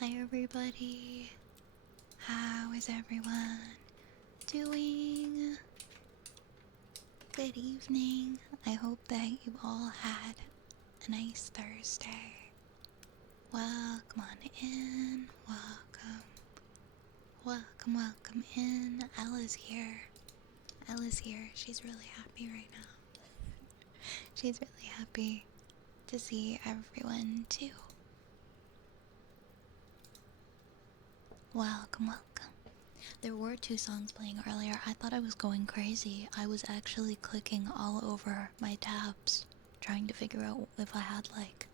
Hi everybody. How is everyone doing? Good evening. I hope that you all had a nice Thursday. Welcome on in. Welcome. Welcome in. Ella's here. Ella's here. She's really happy right now. She's really happy to see everyone too. Welcome. There were two songs playing earlier. I thought I was going crazy. I was actually clicking all over my tabs, trying to figure out if I had like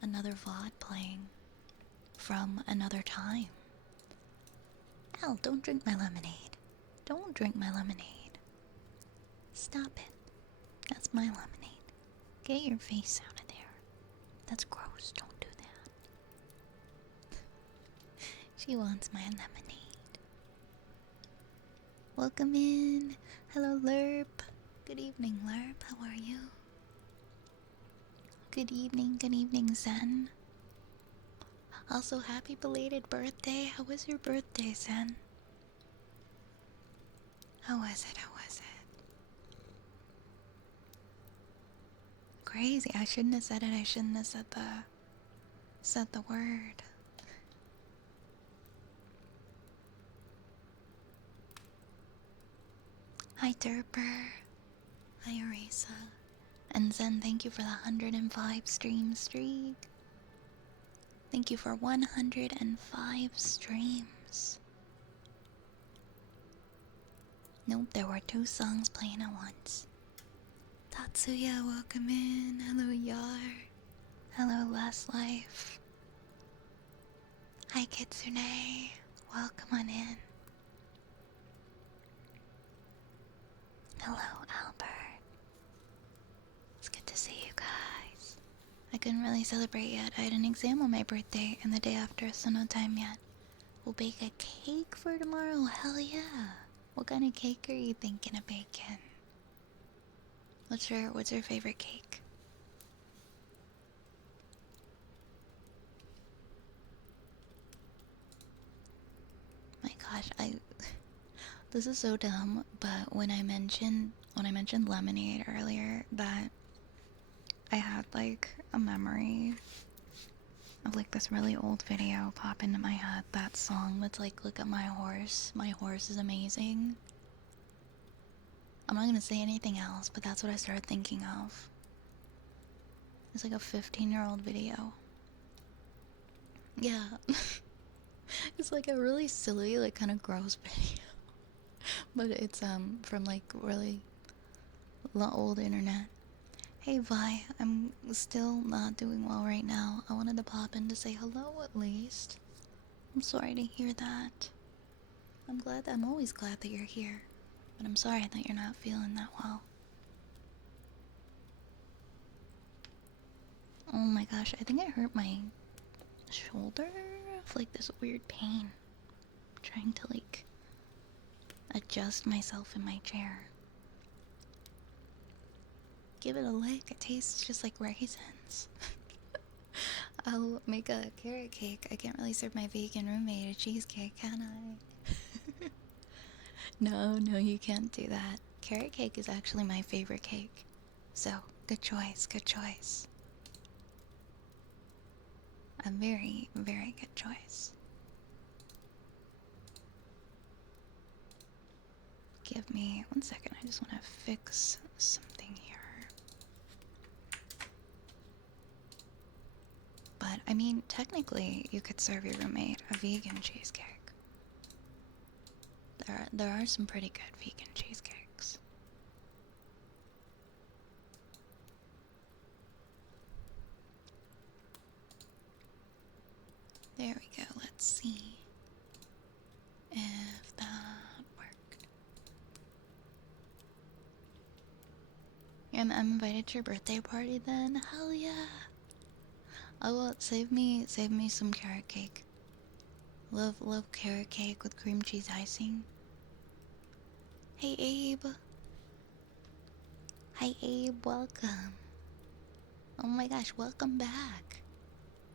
another VOD playing from another time. Al, don't drink my lemonade. Don't drink my lemonade. Stop it. That's my lemonade. Get your face out of there. That's gross. Don't do that. She wants my lemonade. Welcome in. Hello, Lerp. Good evening, Lerp. How are you? Good evening, Zen. Also, happy belated birthday. How was your birthday, Zen? How was it? Crazy. I shouldn't have said it. I shouldn't have said the word. Hi, Derper. Hi, Arisa. And Zen, thank you for the 105 stream streak. Thank you for 105 streams. Nope, there were two songs playing at once. Tatsuya, welcome in. Hello, Yar. Hello, Last Life. Hi, Kitsune. Welcome on in. Hello, Albert. It's good to see you guys. I couldn't really celebrate yet. I had an exam on my birthday and the day after, so no time yet. We'll bake a cake for tomorrow. Hell yeah. What kind of cake are you thinking of baking? What's your favorite cake? My gosh, this is so dumb, but when I mentioned lemonade earlier, that I had like a memory of like this really old video pop into my head. That song that's like, look at my horse. My horse is amazing. I'm not gonna say anything else, but that's what I started thinking of. It's like a 15-year-old video. Yeah. It's like a really silly, like kind of gross video. But it's from like really old internet. Hey Vi, I'm still not doing well right now. I wanted to pop in to say hello at least. I'm sorry to hear that. I'm always glad that you're here. But I'm sorry that you're not feeling that well. Oh my gosh, I think I hurt my shoulder. I have like this weird pain. I'm trying to like adjust myself in my chair. Give it a lick. It tastes just like raisins. I'll make a carrot cake. I can't really serve my vegan roommate a cheesecake, can I? No, you can't do that. Carrot cake is actually my favorite cake. So, good choice. A very, very good choice. Give me 1 second. I just want to fix something here. But, I mean, technically, you could serve your roommate a vegan cheesecake. There are some pretty good vegan cheesecakes. There we go. Let's see if that worked. I'm invited to your birthday party then? Hell yeah! Oh well, save me some carrot cake. Love carrot cake with cream cheese icing. Hey Abe. Hi Abe, welcome. Oh my gosh, welcome back.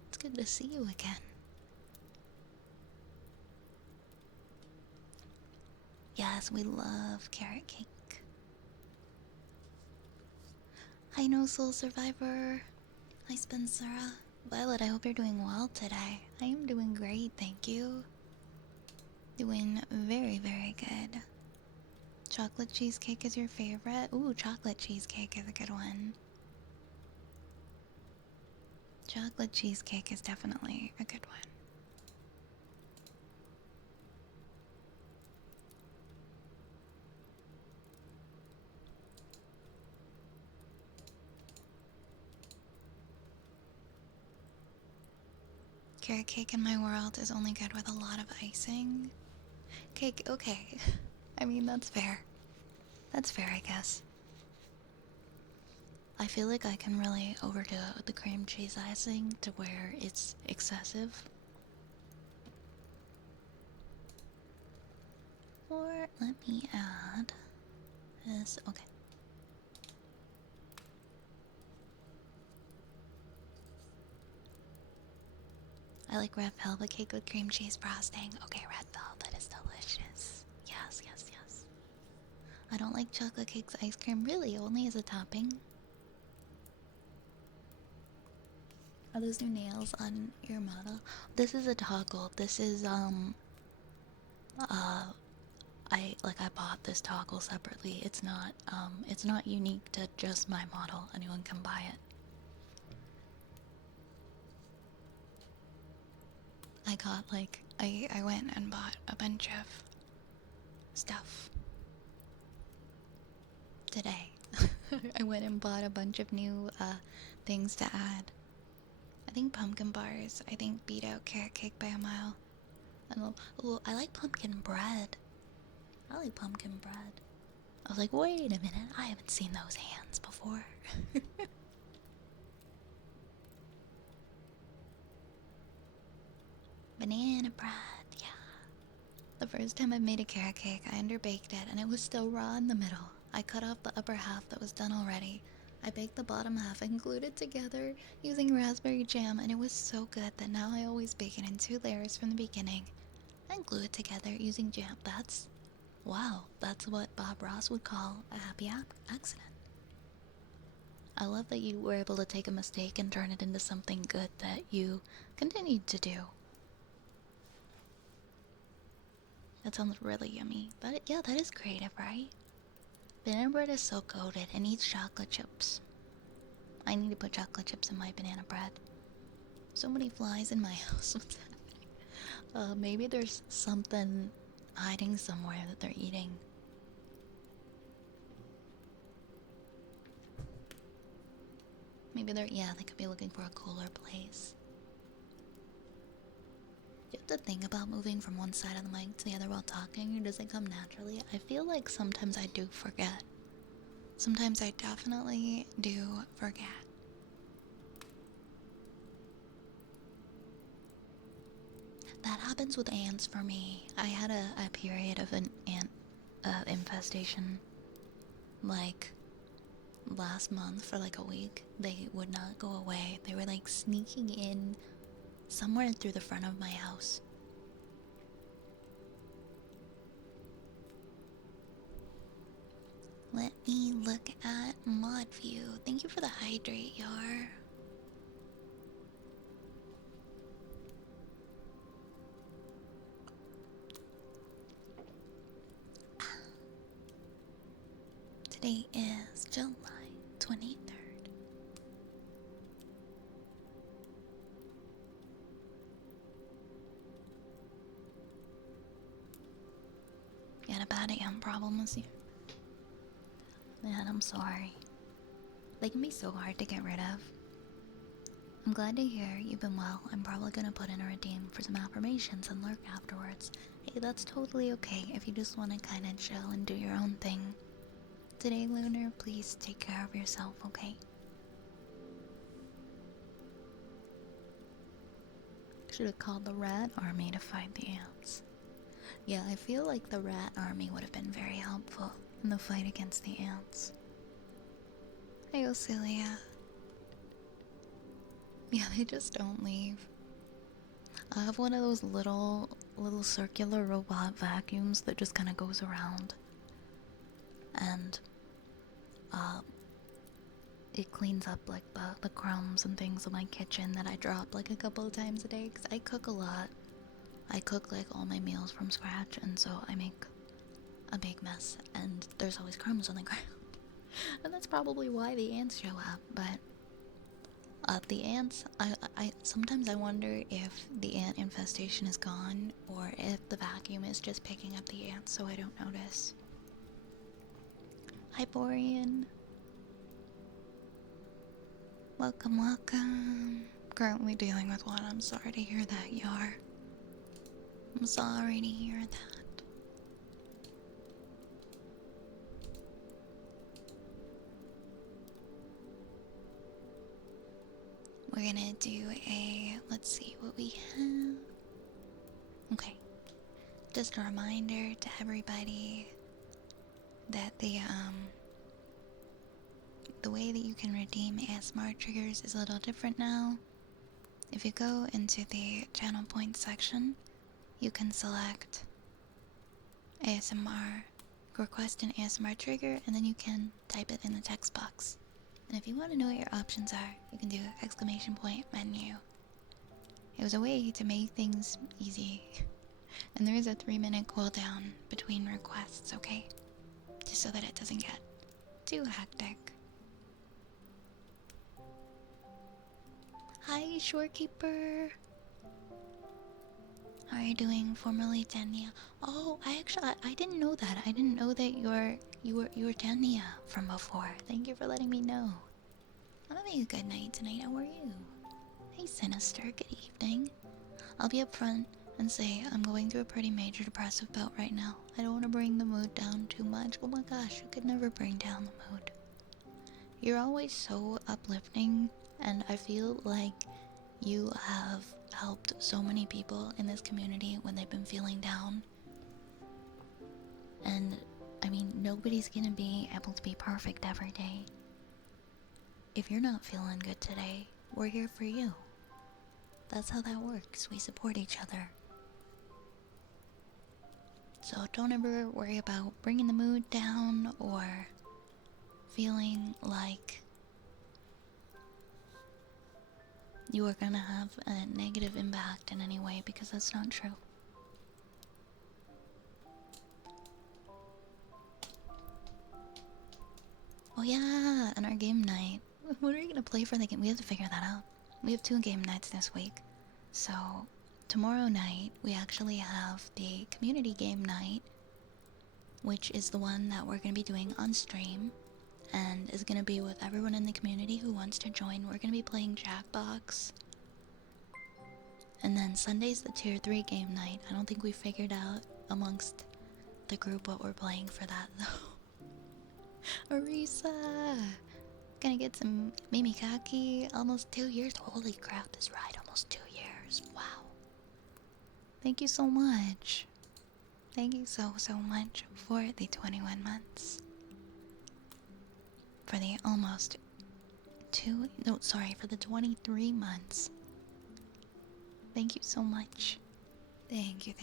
It's good to see you again. Yes, we love carrot cake. Hi, No Soul Survivor. Hi, Spencer. Violet, I hope you're doing well today. I am doing great, thank you. Doing very, very good. Chocolate cheesecake is your favorite? Ooh, chocolate cheesecake is a good one. Chocolate cheesecake is definitely a good one. Carrot cake in my world is only good with a lot of icing. Cake, okay. I mean, that's fair. That's fair, I guess. I feel like I can really overdo it with the cream cheese icing to where it's excessive. Or let me add this. Okay. I like red velvet cake with cream cheese frosting. Okay, red velvet is delicious. Yes, yes, yes. I don't like chocolate cakes ice cream really, only as a topping. Are those new nails on your model? This is a toggle. This is uh I bought this toggle separately. It's not unique to just my model. Anyone can buy it. I got like I went and bought a bunch of stuff today. I went and bought a bunch of new things to add. I think pumpkin bars. I think beat out carrot cake by a mile. Oh, I like pumpkin bread. I like pumpkin bread. I was like, wait a minute, I haven't seen those hands before. Banana bread, yeah. The first time I made a carrot cake, I underbaked it and it was still raw in the middle. I cut off the upper half that was done already. I baked the bottom half and glued it together using raspberry jam, and it was so good that now I always bake it in 2 layers from the beginning and glue it together using jam. Wow, that's what Bob Ross would call a happy accident. I love that you were able to take a mistake and turn it into something good that you continued to do. That sounds really yummy. Yeah, that is creative, right? Banana bread is so goated. It needs chocolate chips. I need to put chocolate chips in my banana bread. So many flies in my house. What's happening? Maybe there's something hiding somewhere that they're eating. Maybe they could be looking for a cooler place. You have to think about moving from one side of the mic to the other while talking, or does it come naturally? I feel like sometimes I do forget. Sometimes I definitely do forget. That happens with ants for me. I had a period of an ant infestation like last month for like a week. They would not go away. They were like sneaking in somewhere through the front of my house. Let me look at mod view. Thank you for the hydrate, Yar. Today is July 23rd. You had a bad ant problem this year? Man, I'm sorry. They can be so hard to get rid of. I'm glad to hear you've been well. I'm probably gonna put in a redeem for some affirmations and lurk afterwards. Hey, that's totally okay if you just wanna kinda chill and do your own thing. Today, Lunar, please take care of yourself, okay? Should have called the rat army to fight the ants. Yeah, I feel like the rat army would have been very helpful in the fight against the ants. Hey, Ocilia. Yeah, they just don't leave. I have one of those little, little circular robot vacuums that just kind of goes around. And it cleans up like the crumbs and things in my kitchen that I drop like a couple of times a day because I cook a lot. I cook like all my meals from scratch, and so I make a big mess, and there's always crumbs on the ground. And that's probably why the ants show up. But the ants, I sometimes I wonder if the ant infestation is gone or if the vacuum is just picking up the ants so I don't notice. Hi, Borean. Welcome, welcome. Currently dealing with one. I'm sorry to hear that, Yar. I'm sorry to hear that. We're gonna do let's see what we have. Okay. Just a reminder to everybody that the way that you can redeem ASMR triggers is a little different now. If you go into the channel points section, you can select ASMR, request an ASMR trigger, and then you can type it in the text box. And if you want to know what your options are, you can do exclamation point menu. It was a way to make things easy. And there is a 3-minute cooldown between requests, okay? Just so that it doesn't get too hectic. Hi, Shorekeeper. How are you doing? Formerly Tania. Oh, I didn't know that. I didn't know that you were Tania from before. Thank you for letting me know. I'm having a good night tonight. How are you? Hey, Sinister. Good evening. I'll be up front and say I'm going through a pretty major depressive bout right now. I don't want to bring the mood down too much. Oh my gosh, you could never bring down the mood. You're always so uplifting, and I feel like you have helped so many people in this community when they've been feeling down. And I mean, nobody's gonna be able to be perfect every day. If you're not feeling good today, we're here for you. That's how that works. We support each other. So don't ever worry about bringing the mood down or feeling like you are gonna have a negative impact in any way, because that's not true. Oh yeah, and our game night. What are you gonna play for the game? We have to figure that out. We have 2 game nights this week. So tomorrow night we actually have the community game night, which is the one that we're gonna be doing on stream and is gonna be with everyone in the community who wants to join. We're gonna be playing Jackbox. And then Sunday's the tier 3 game night. I don't think we figured out amongst the group what we're playing for that though. Arisa! Gonna get some Mimikaki. Almost 2 years. Holy crap, this ride almost 2 years. Wow. Thank you so much. Thank you so much for the 21 months. For the almost for the 23 months. Thank you so much. Thank you.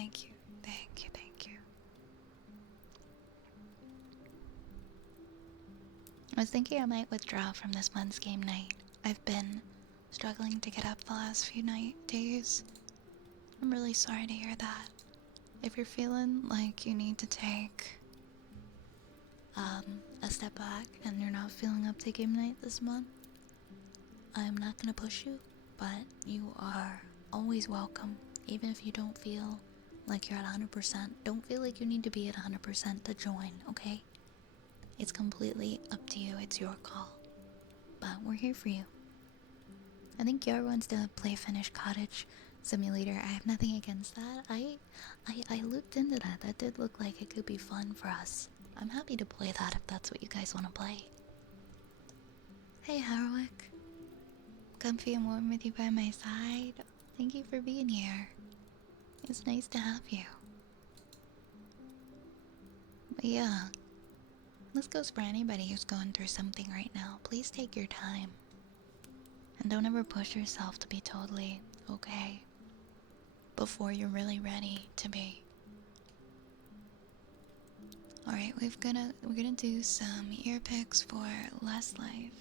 I was thinking I might withdraw from this month's game night. I've been struggling to get up the last few days. I'm really sorry to hear that. If you're feeling like you need to take a step back and you're not feeling up to game night this month, I'm not gonna push you, but you are always welcome. Even if you don't feel like you're at 100%, don't feel like you need to be at 100% to join, okay? It's completely up to you. It's your call. But we're here for you. I think Yar wants to play Finnish Cottage Simulator. I have nothing against that. I looked into that. That did look like it could be fun for us. I'm happy to play that if that's what you guys want to play. Hey, Harwick. Comfy and warm with you by my side. Thank you for being here. It's nice to have you. But yeah, this goes for anybody who's going through something right now. Please take your time. And don't ever push yourself to be totally okay. before you're really ready to be. Alright, we're gonna do some ear picks for Less Life.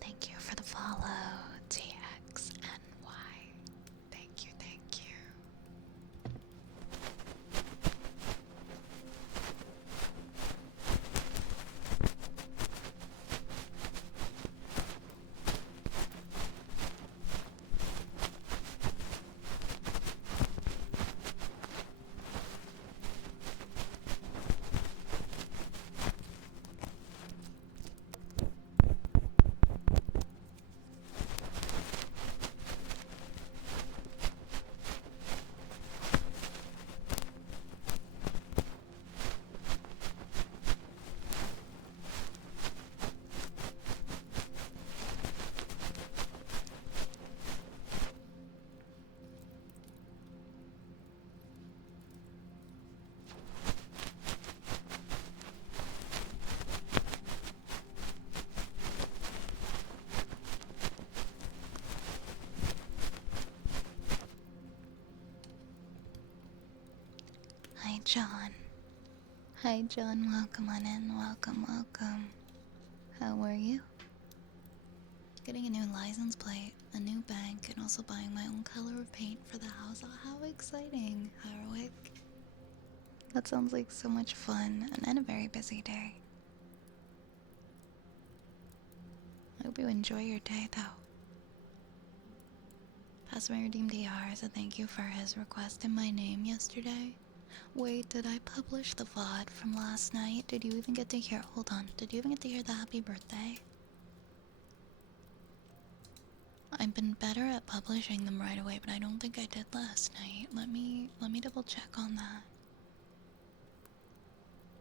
Thank you for the follow, TXNY. Thank you, thank you. Hi, John. Hi, John. Welcome on in. Welcome, welcome. How are you? Getting a new license plate, a new bank, and also buying my own color of paint for the house. Oh, how exciting, Harwick. That sounds like so much fun, and a very busy day. I hope you enjoy your day, though. Customer redeemed DR, so thank you for his request in my name yesterday. Wait, did I publish the VOD from last night? Did you even get to hear? Hold on, did you even get to hear the happy birthday? I've been better at publishing them right away, but I don't think I did last night. Let me double check on that.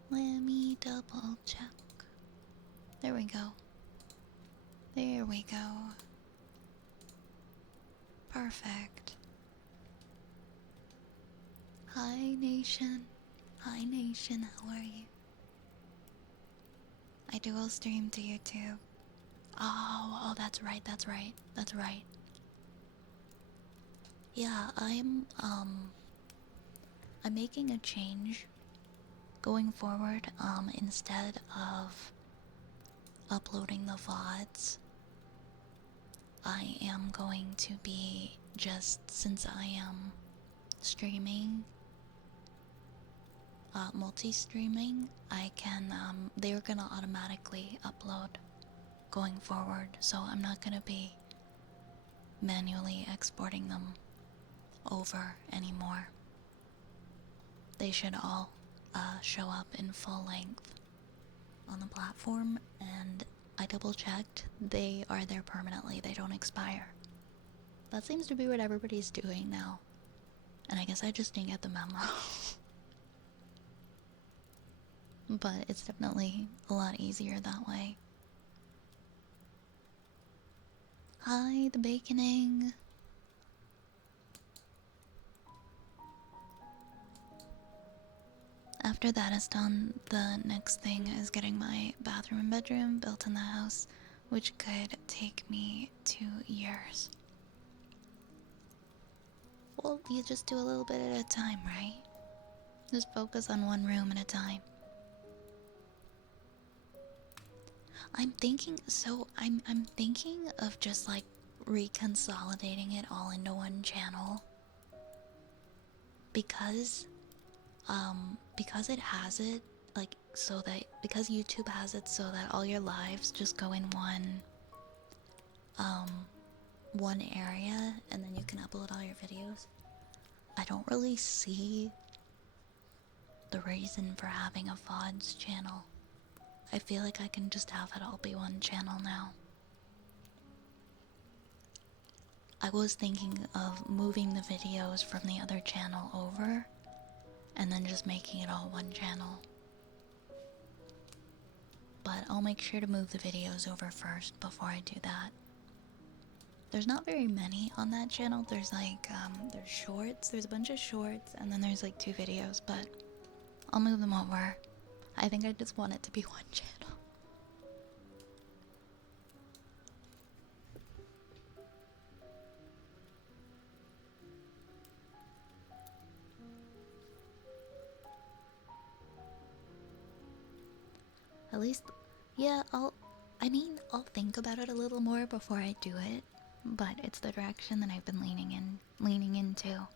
Let me double check. There we go. There we go. Perfect. Hi, Nation. Hi, Nation. How are you? I dual stream to YouTube. Oh, that's right. That's right. That's right. Yeah, I'm making a change going forward. Instead of uploading the VODs, I am going to be since I am streaming, multi-streaming, I can, they're gonna automatically upload going forward, so I'm not gonna be manually exporting them over anymore. They should all show up in full length on the platform, and I double checked, they are there permanently, they don't expire. That seems to be what everybody's doing now, and I guess I just didn't get the memo. But it's definitely a lot easier that way. Hi, the baconing. After that is done, the next thing is getting my bathroom and bedroom built in the house, which could take me 2 years. Well, you just do a little bit at a time, right? Just focus on one room at a time. I'm thinking of just like reconsolidating it all into one channel. Because it has it, like, so that, because YouTube has it so that all your lives just go in one area, and then you can upload all your videos. I don't really see the reason for having a VODs channel. I feel like I can just have it all be one channel now. I was thinking of moving the videos from the other channel over, and then just making it all one channel. But I'll make sure to move the videos over first before I do that. There's not very many on that channel. There's like, there's shorts, there's a bunch of shorts, and then there's like 2 videos, but I'll move them over. I think I just want it to be one channel. At least, yeah, I'll think about it a little more before I do it, but it's the direction that I've been leaning into.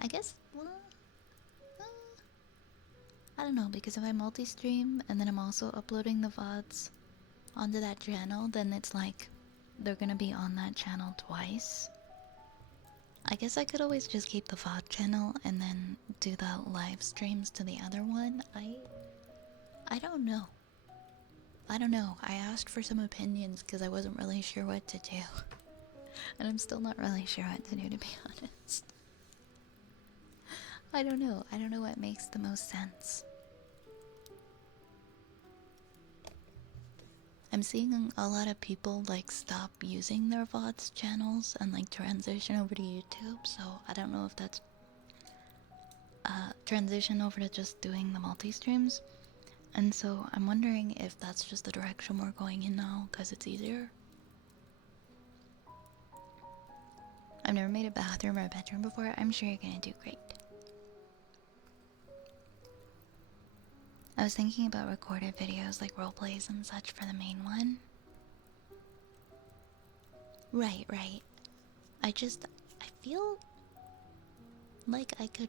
I guess, well, I don't know, because if I multi-stream and then I'm also uploading the VODs onto that channel, then it's like they're gonna be on that channel twice. I guess I could always just keep the VOD channel and then do the live streams to the other one. I don't know. I don't know. I asked for some opinions because I wasn't really sure what to do. And I'm still not really sure what to do, to be honest. I don't know. I don't know what makes the most sense. I'm seeing a lot of people like stop using their VODs channels and like transition over to YouTube, so I don't know if that's transition over to just doing the multi-streams. And so I'm wondering if that's just the direction we're going in now, because it's easier. I've never made a bathroom or a bedroom before. I'm sure you're gonna do great. I was thinking about recorded videos like roleplays and such for the main one. Right. I feel like I could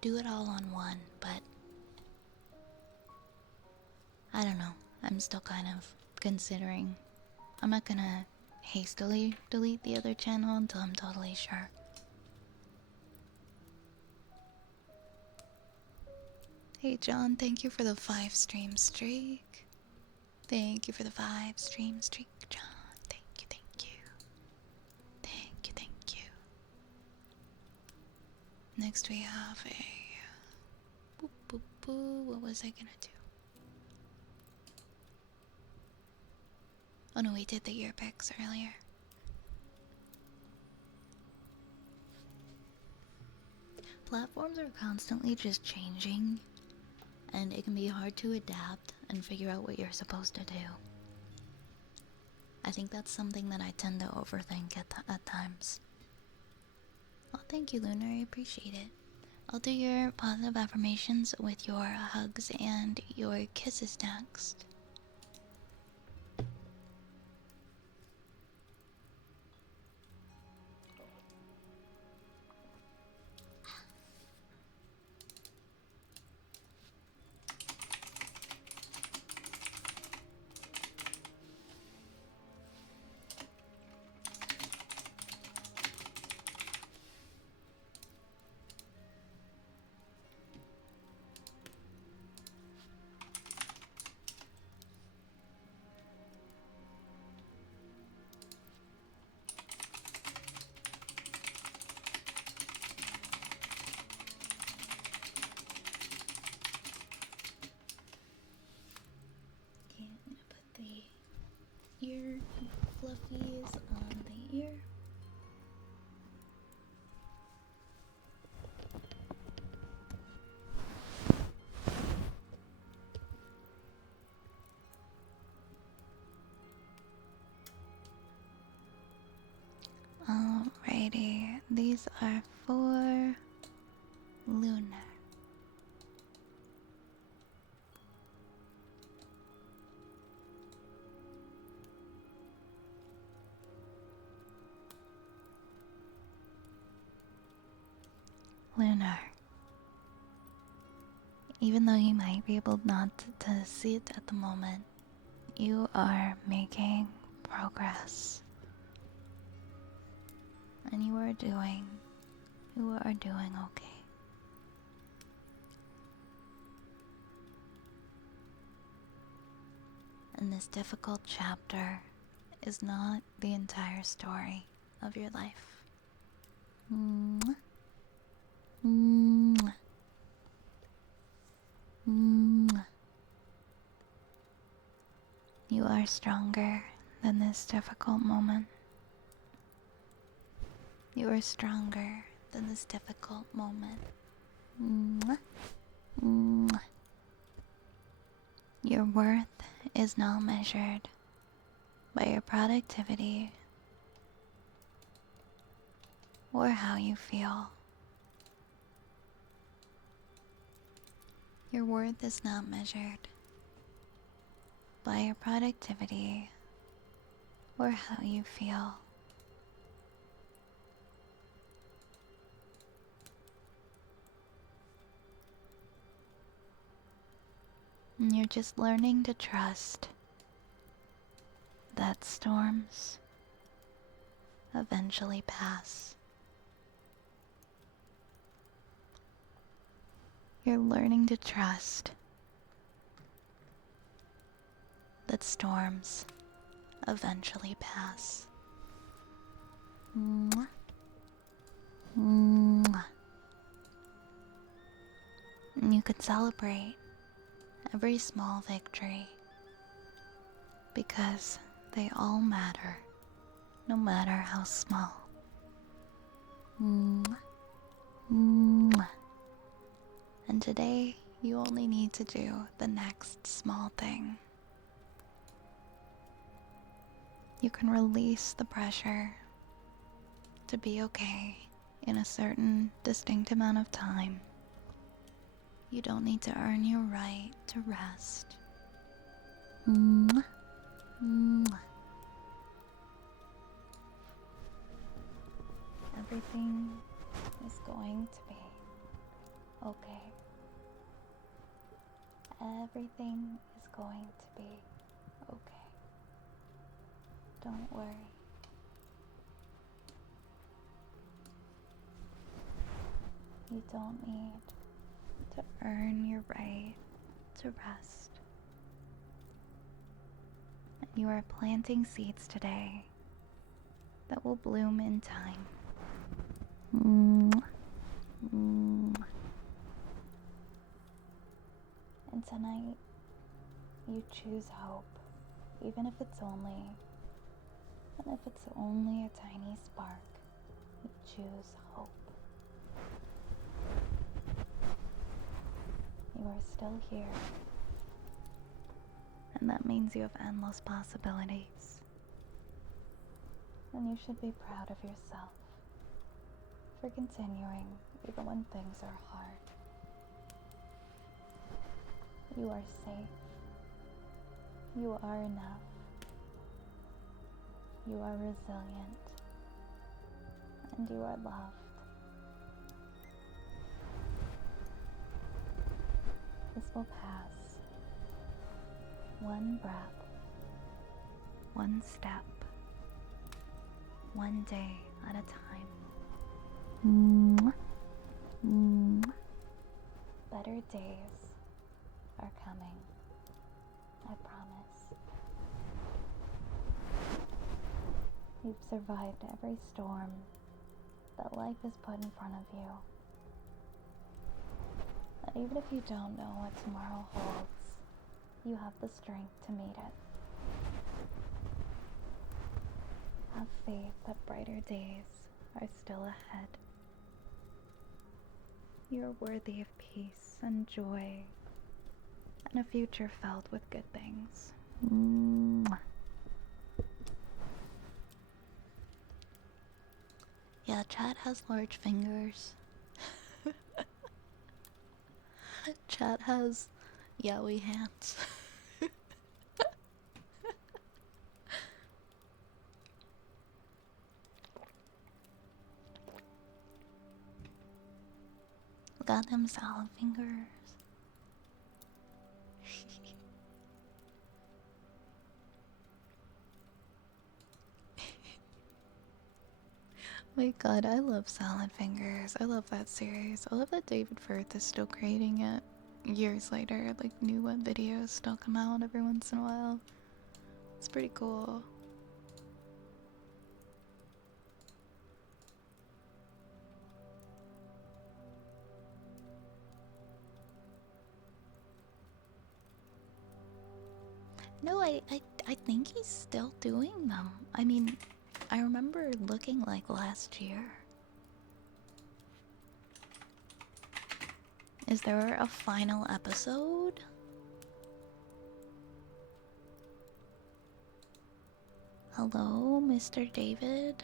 do it all on one, but I don't know. I'm still kind of considering. I'm not gonna hastily delete the other channel until I'm totally sure. Hey John, thank you for the 5 stream streak. Thank you for the 5 stream streak, John. Thank you, thank you. Thank you, thank you. Next we have a... Boop, boop, boop. What was I gonna do? Oh no, we did the ear picks earlier. Platforms are constantly just changing, and it can be hard to adapt and figure out what you're supposed to do. I think that's something that I tend to overthink at times. Oh, thank you, Lunar. I appreciate it. I'll do your positive affirmations with your hugs and your kisses next. Okay, I'm gonna put the ear fluffies on the ear. Alrighty, these are for Lunar. Lunar. Even though you might be able not to see it at the moment, you are making progress. And you are doing okay. And this difficult chapter is not the entire story of your life. Mwah. Mwah. Mwah. You are stronger than this difficult moment. You are stronger than this difficult moment. Mwah. Mwah. Your worth is not measured by your productivity or how you feel. Your worth is not measured by your productivity or how you feel. And you're just learning to trust that storms eventually pass. You're learning to trust that storms eventually pass. Mwah. Mwah. And you can celebrate every small victory because they all matter, no matter how small. Mwah. Mwah. And today, you only need to do the next small thing. You can release the pressure to be okay in a certain distinct amount of time. You don't need to earn your right to rest. Mwah. Mwah. Everything is going to be okay. Everything is going to be Don't worry. You don't need to earn your right to rest. And you are planting seeds today that will bloom in time. And tonight, you choose hope, even if it's only a tiny spark. You choose hope. You are still here, and that means you have endless possibilities. And you should be proud of yourself for continuing even when things are hard. You are safe. You are enough. You are resilient. And you are loved. This will pass. One breath. One step. One day at a time. Better days are coming. I promise. You've survived every storm that life has put in front of you. And even if you don't know what tomorrow holds, you have the strength to meet it. Have faith that brighter days are still ahead. You're worthy of peace and joy and a future filled with good things. Yeah, Chad has large fingers. Chad has yaoi hands. Got them salad fingers. My god, I love Salad Fingers. I love that series. I love that David Firth is still creating it years later. Like, new web videos still come out every once in a while. It's pretty cool. No, I think he's still doing them. I mean, I remember looking like last year. Is there a final episode? Hello, Mr. David?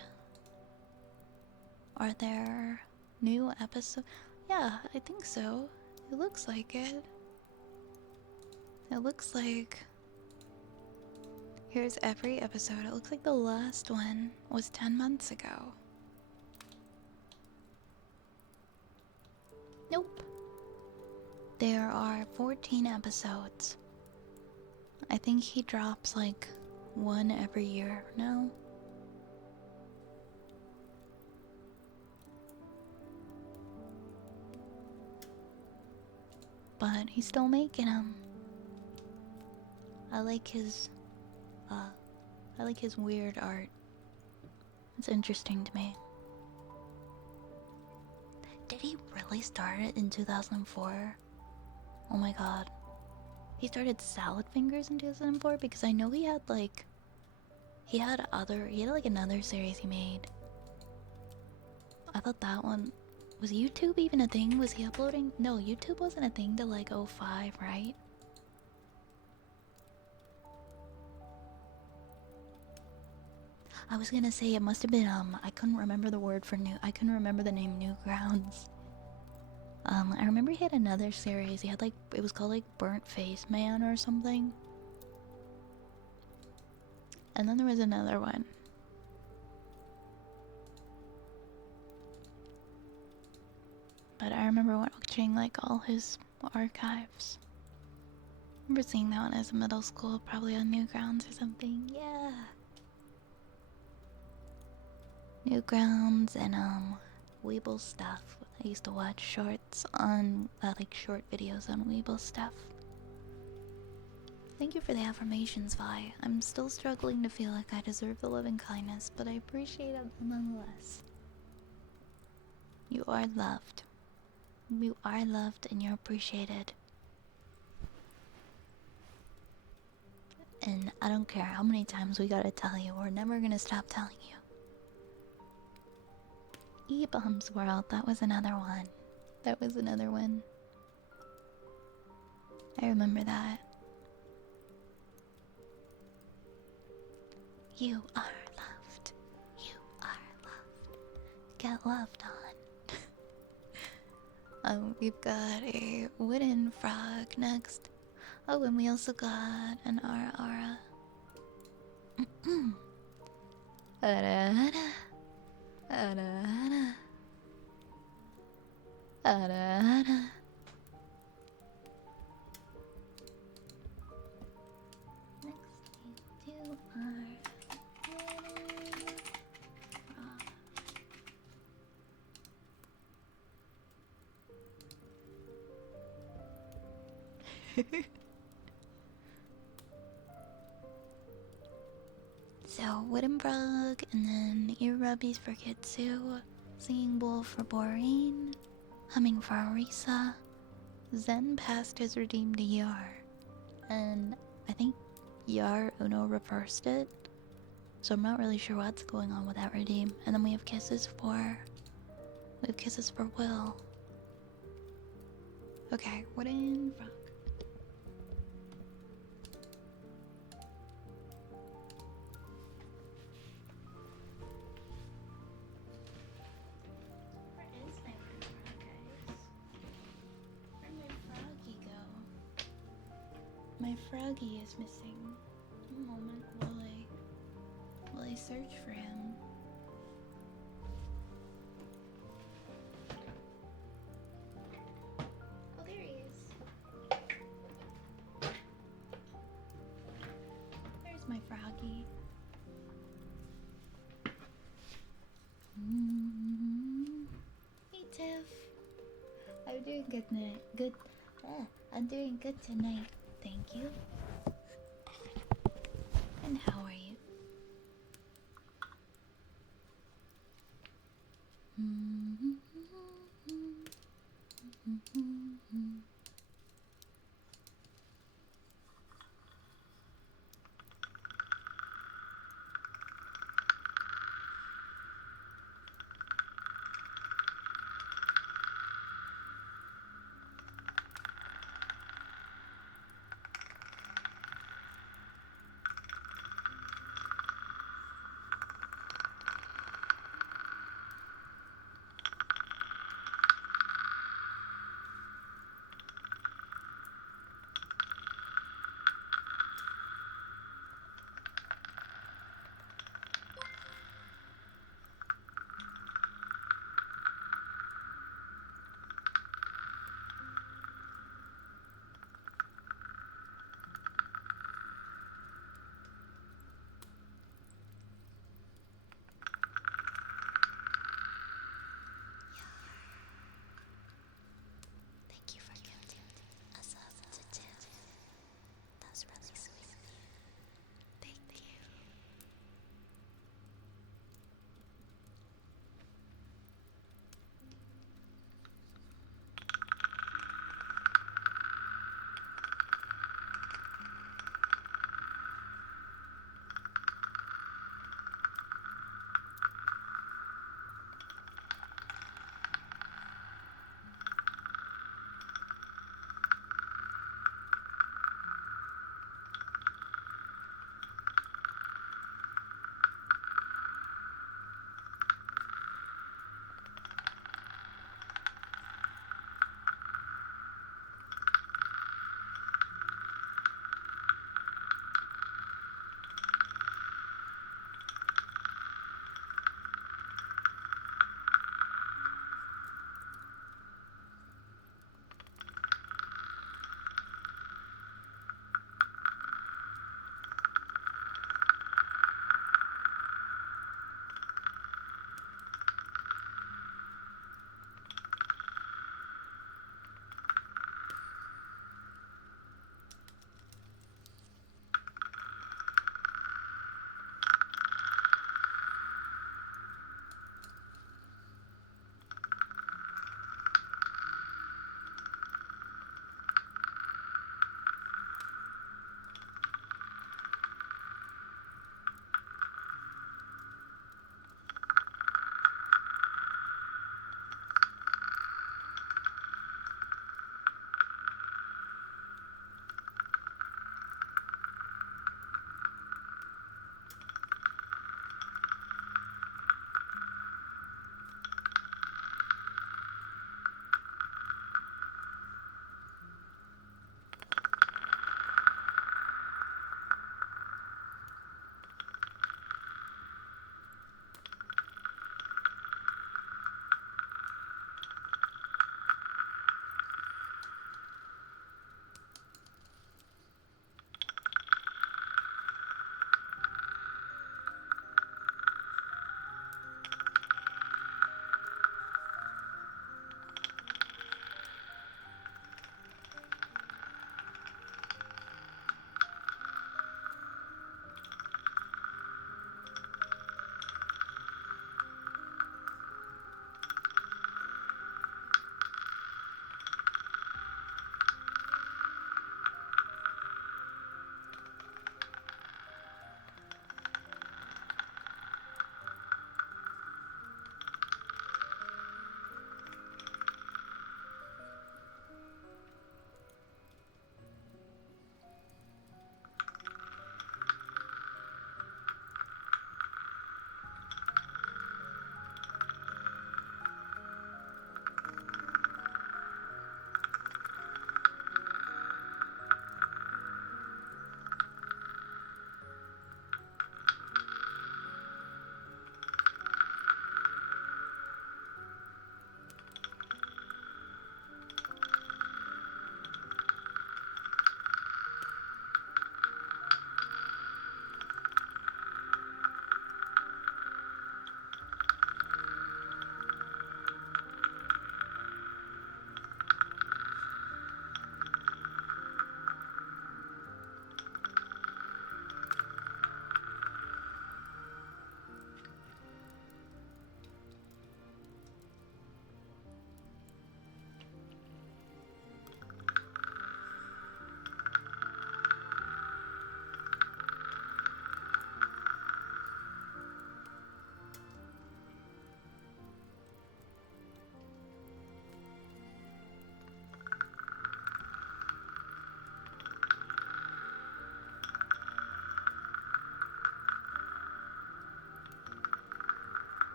Are there new episodes? Yeah, I think so. It looks like it. It looks like... Here's every episode. It looks like the last one was 10 months ago. Nope. There are 14 episodes. I think he drops like one every year now. But he's still making them. I like his weird art. It's interesting to me. Did he really start it in 2004? Oh my god. He started Salad Fingers in 2004 because I know he had like another series he made. I thought that one was YouTube even a thing? Was he uploading? No, YouTube wasn't a thing till like 05, right? I was gonna say it must have been I couldn't remember the word for I couldn't remember the name Newgrounds. I remember he had another series. He had like, it was called like Burnt Face Man or something. And then there was another one. But I remember watching like all his archives. I remember seeing that one as a middle school, probably on Newgrounds or something. Yeah. Newgrounds and Weeble stuff. I used to watch shorts on like short videos on Weeble stuff. Thank you for the affirmations, Vi. I'm still struggling to feel like I deserve the love and kindness, but I appreciate it nonetheless. You are loved. You are loved and you're appreciated. And I don't care how many times we gotta tell you, we're never gonna stop telling you. E-Bombs World, that was another one. That was another one. I remember that. You are loved. You are loved. Get loved on. We've got a wooden frog next. Oh, and we also got an Ara. Ara. Ara. Ara. Next we do our So, Wooden Frog, and then Ear Rubbies for Kitsu, Singing Bowl for Boring, Humming for Arisa, Zen passed his redeemed Yar, and I think Yar Uno reversed it, so I'm not really sure what's going on with that redeem. And then we have Kisses for Will. Okay, Wooden Frog. My froggy is missing. A moment while I search for him. Oh, there he is. There's my froggy. Hey Tiff. I'm doing good night. Good. I'm doing good tonight. Thank you. And how are you?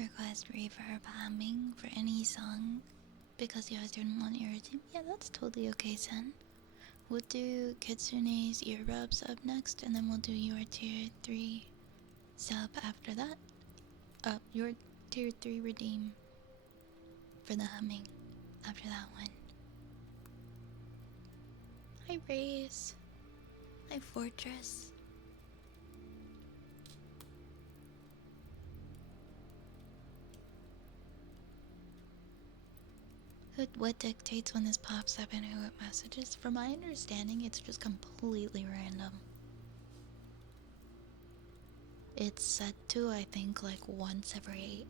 request reverb humming for any song because you guys didn't want irritate. Yeah, that's totally okay, Sen. We'll do Kitsune's earrubs up next, and then we'll do your tier 3 sub after that. Your tier 3 redeem for the humming after that one. Hi, Race. Hi, Fortress. What dictates when this pops up and who it messages? From my understanding, it's just completely random. It's set to, I think, like once every...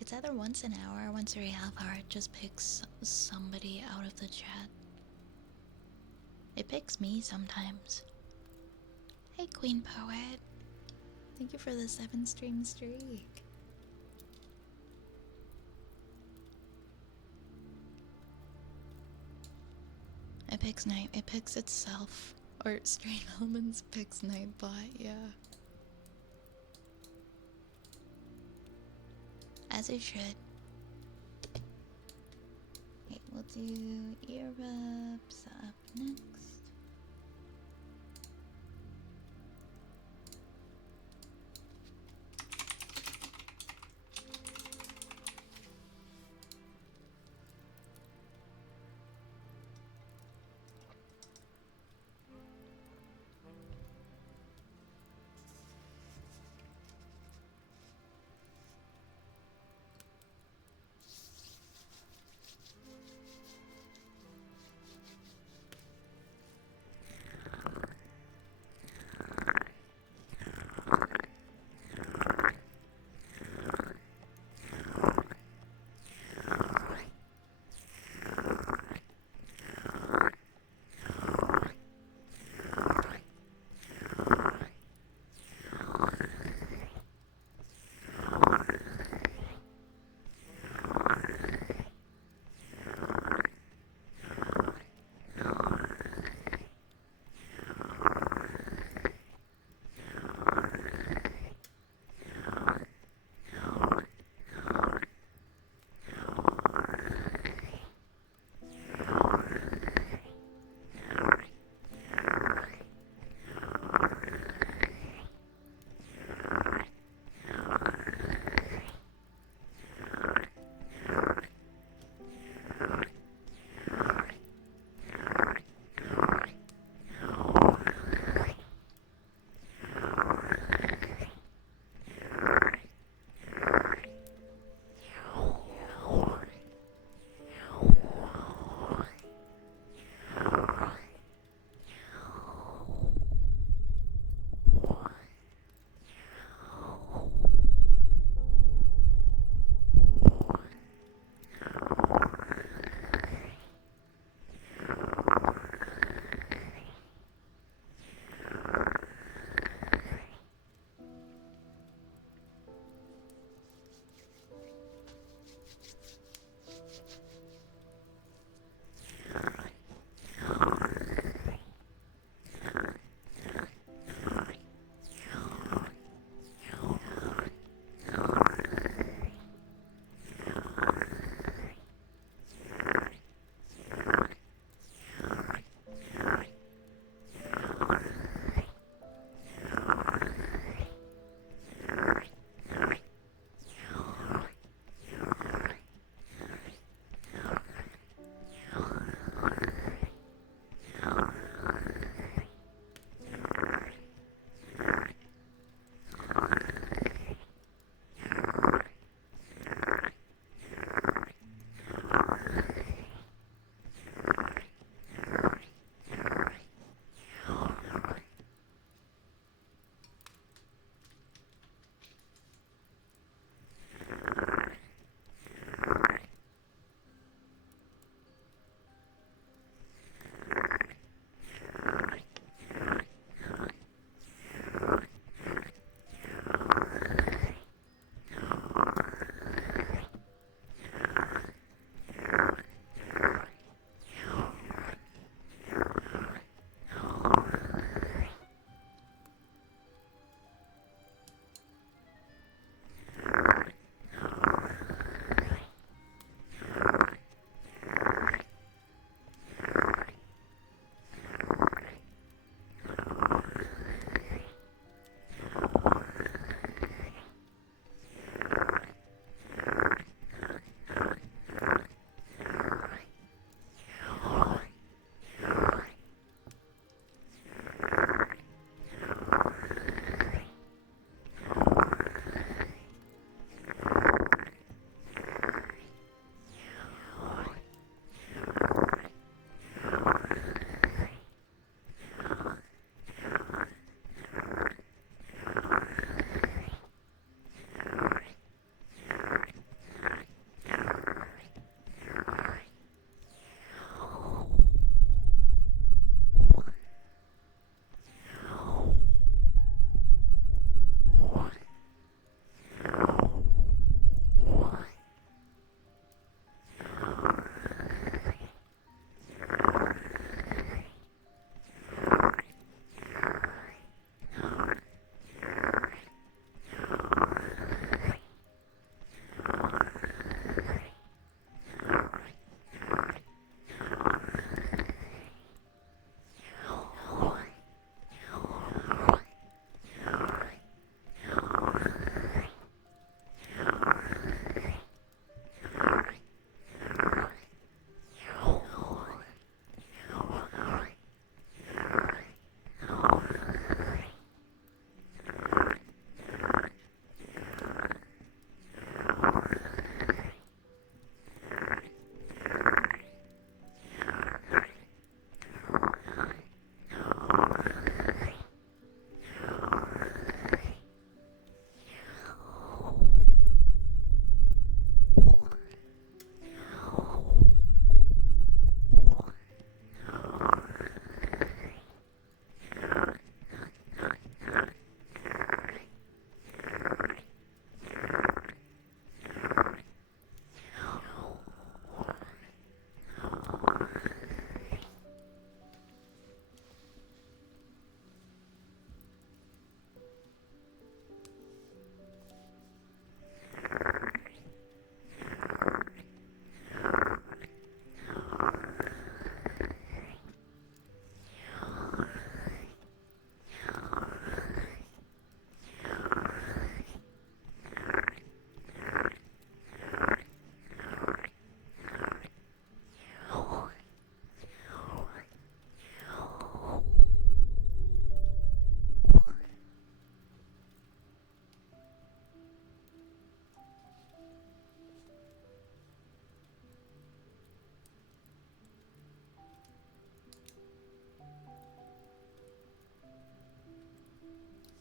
It's either once an hour or once every half hour. It just picks somebody out of the chat. It picks me sometimes. Hey, Queen Poet. Thank you for the 7-stream streak. It picks night. It picks itself. Or Strain Elements picks Nightbot, yeah. As it should. Okay, we'll do earbuds up next.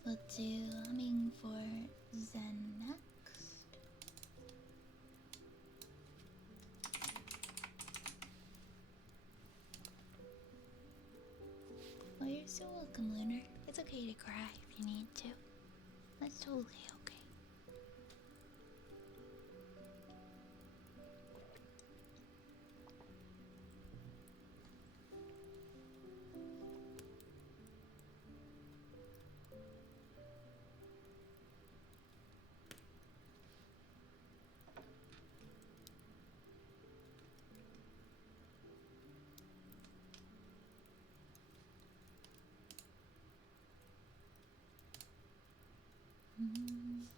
We'll do humming for Zen next. Oh, you're so welcome, Lunar. It's okay to cry if you need to. That's totally okay. Mm.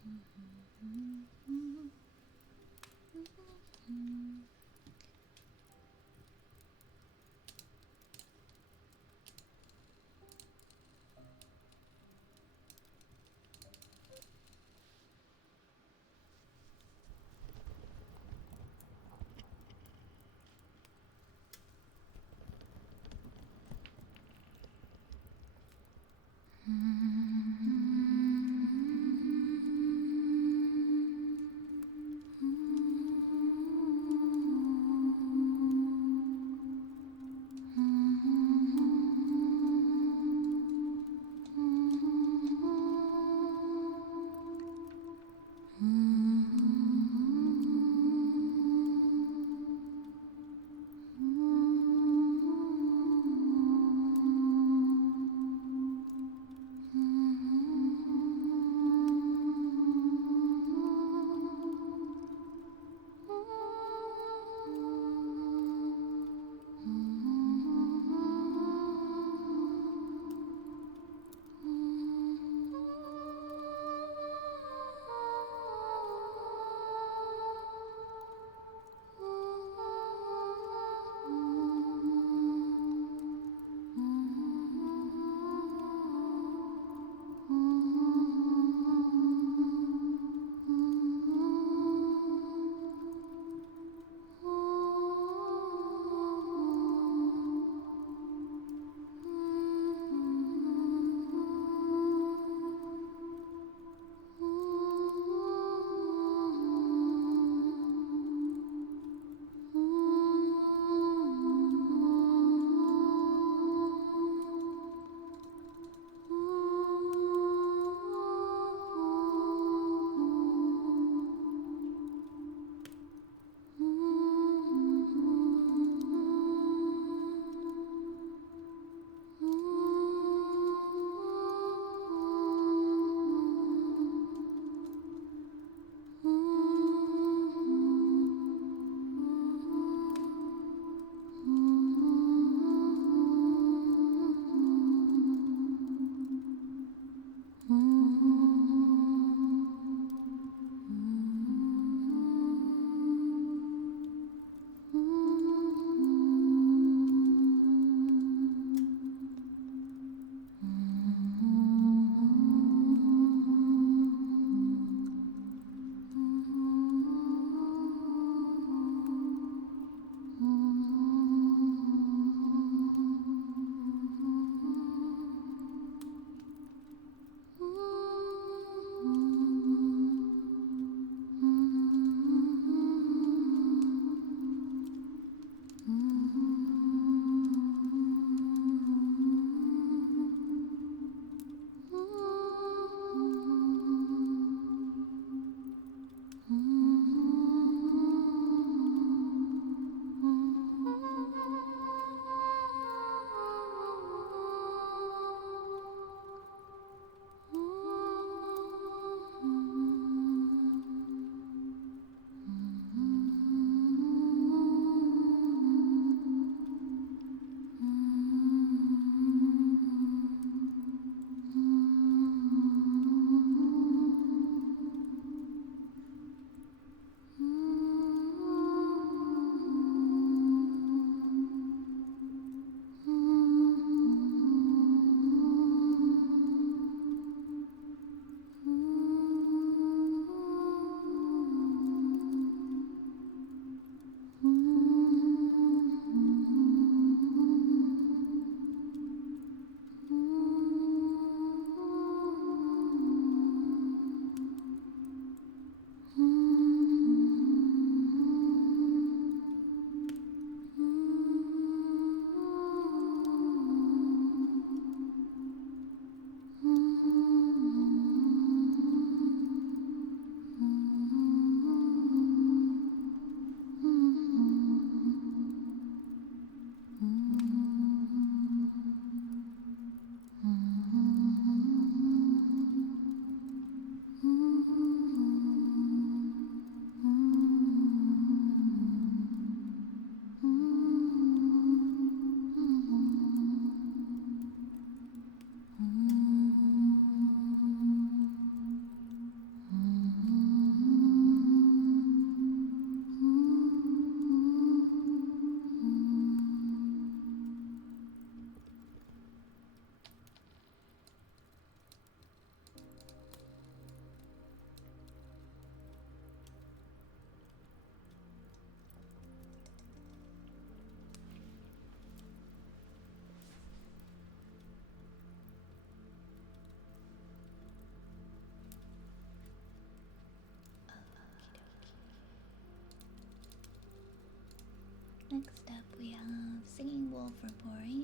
thankful for pouring.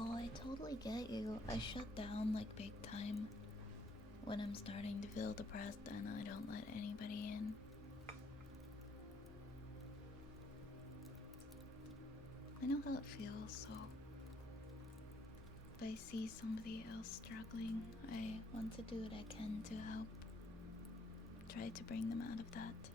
Oh, I totally get you. I shut down like big time when I'm starting to feel depressed and I don't let anybody in. I know how it feels, so if I see somebody else struggling, I want to do what I can to help. Try to bring them out of that.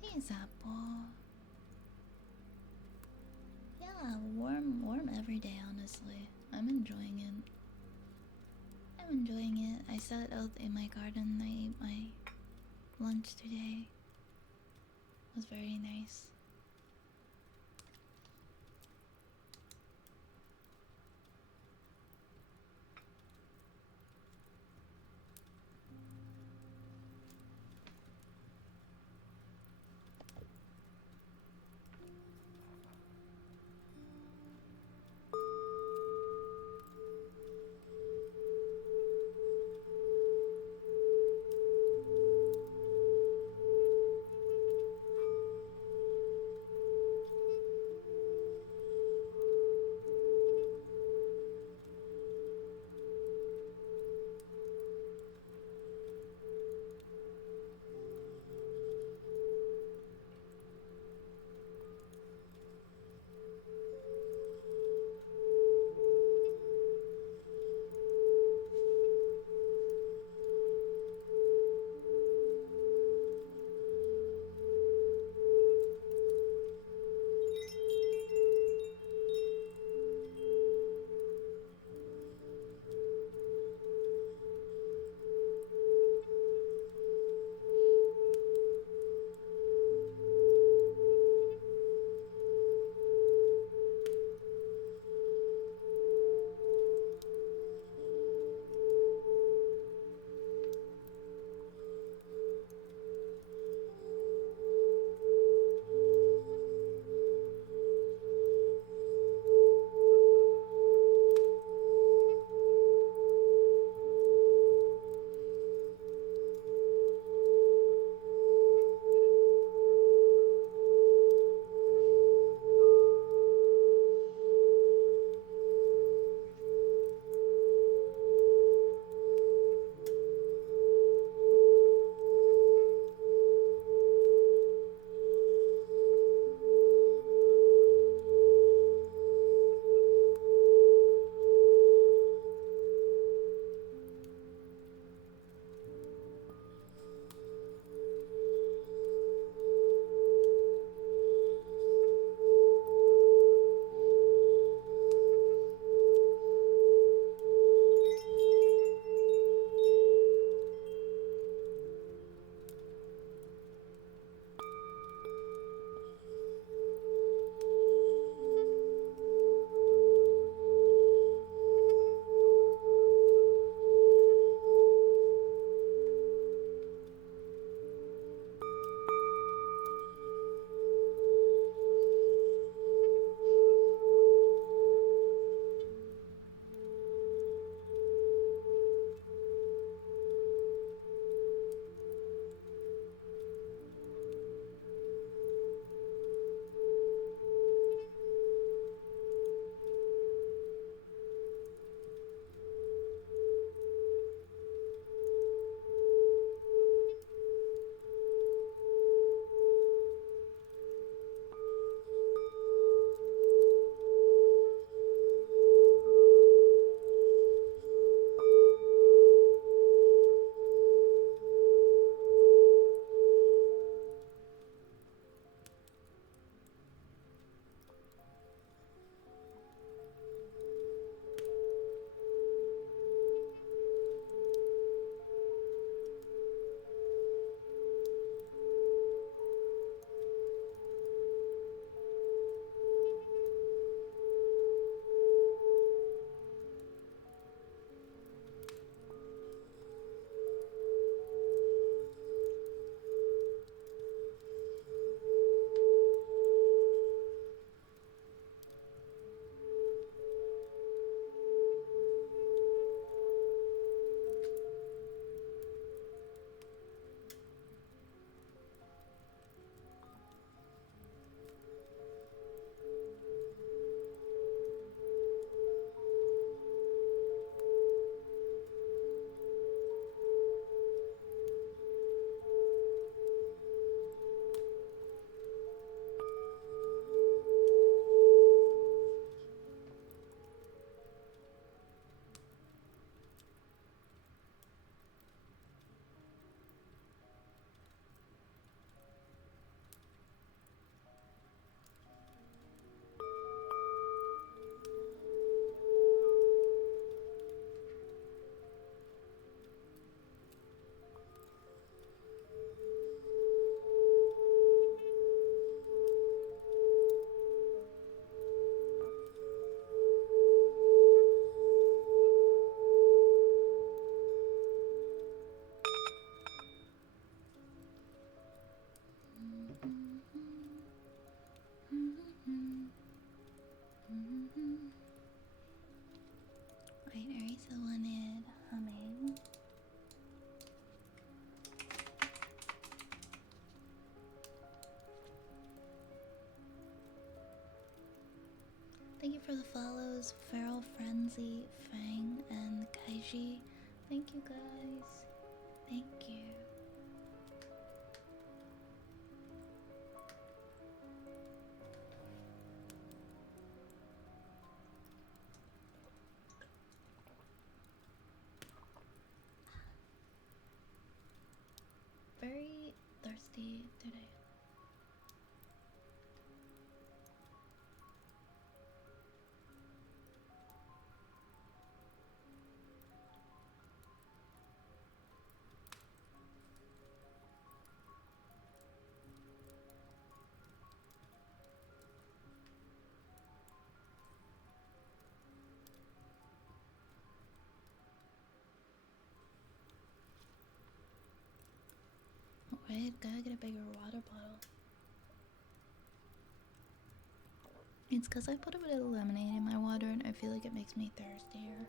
Hey, Zappo. Yeah, warm every day, honestly. I'm enjoying it. I'm enjoying it. I sat out in my garden. I ate my lunch today. It was very nice. Thank you for the follows, Feral Frenzy, Fang, and Kaiji. Thank you guys. Thank you. Very thirsty today. Wait, gotta get a bigger water bottle. It's because I put a bit of lemonade in my water and I feel like it makes me thirstier.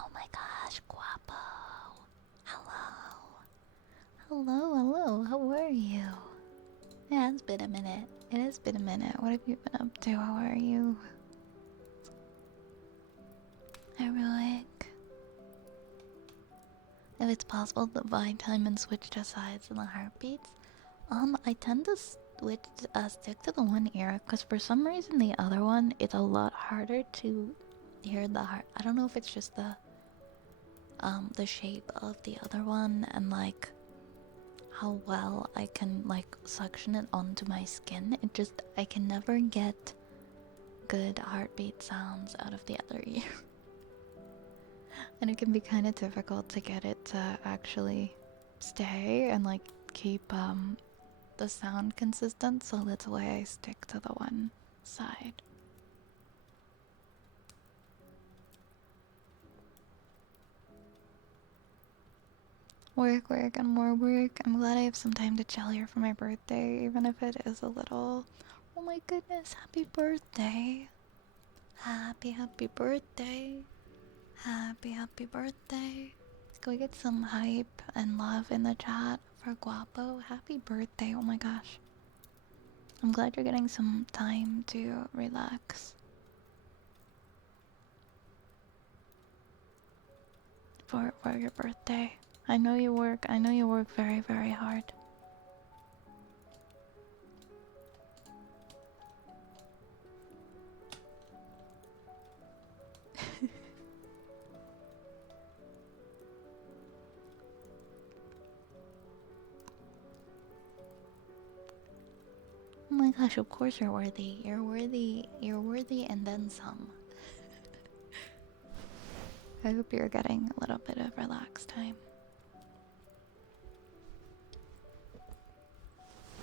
Oh my gosh, Guapo. Hello, hello, how are you? It has been a minute. It has been a minute. What have you been up to? How are you? Heroic. If it's possible to buy time and switch to sides in the heartbeats, I tend to stick to the one ear because for some reason the other one it's a lot harder to hear the heart. I don't know if it's just the shape of the other one and like how well I can like suction it onto my skin. I can never get good heartbeat sounds out of the other ear. And it can be kind of difficult to get it to actually stay and like keep the sound consistent, so that's why I stick to the one side. Work, work, and more work. I'm glad I have some time to chill here for my birthday, even if it is a little. Oh my goodness, happy birthday! Happy birthday! Happy birthday! Can we get some hype and love in the chat for Guapo? Happy birthday, oh my gosh. I'm glad you're getting some time to relax. For your birthday. I know you work very, very hard. Oh my gosh, of course you're worthy. You're worthy and then some. I hope you're getting a little bit of relaxed time.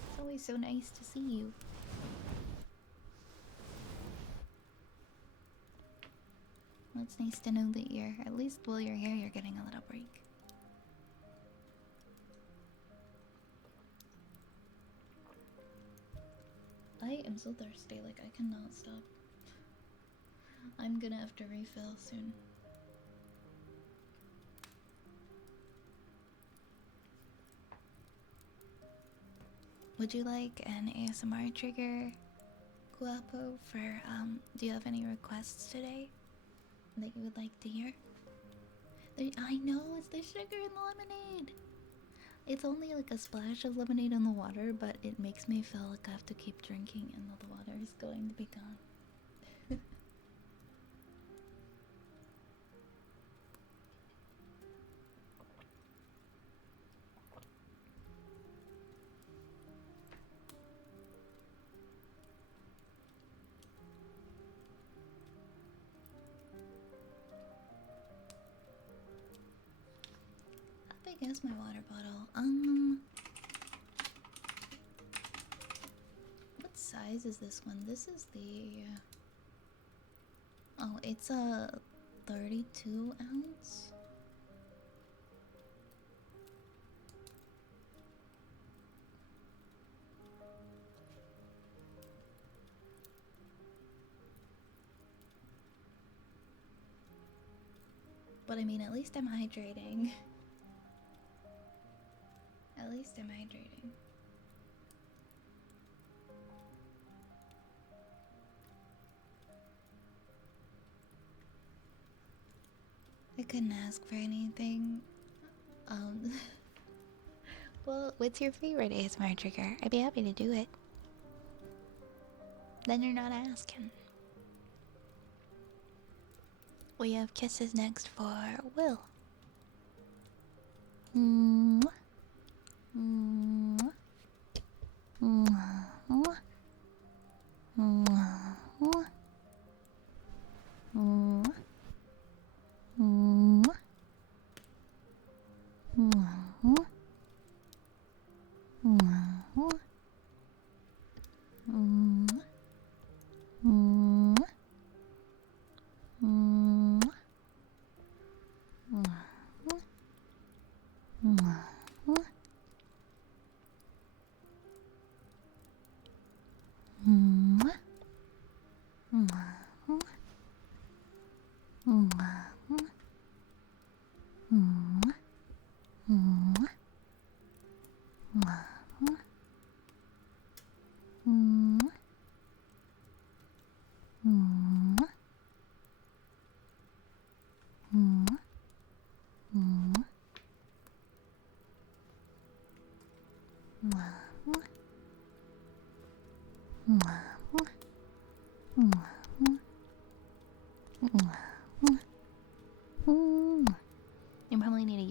It's always so nice to see you. Well, it's nice to know that at least while you're here, you're getting a little break. I am so thirsty, like I cannot stop. I'm gonna have to refill soon. Would you like an ASMR trigger, Guapo, for, do you have any requests today that you would like to hear? I know, it's the sugar in the lemonade! It's only like a splash of lemonade in the water, but it makes me feel like I have to keep drinking and the water is going to be gone. How big is my water bottle? What size is this one? This is the... Oh, it's a 32 ounce. But I mean, at least I'm hydrating. At least I'm hydrating. I couldn't ask for anything. Well, what's your favorite ASMR trigger? I'd be happy to do it. Then you're not asking. We have kisses next for Will. Mwah. Mwah. Mwah. Mwah. Mwah. Mwah. Mwah. Mwah. Mwah. Mwah. Mwah. Mwah. Mwah.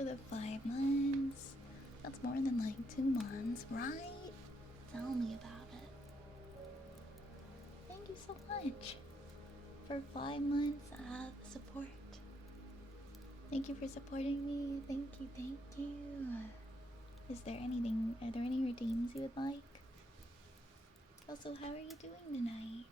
for the 5 months. That's more than like 2 months, right? Tell me about it. Thank you so much for 5 months of support. Thank you for supporting me. Thank you, thank you. Is there anything, are there any redeems you would like? Also, how are you doing tonight?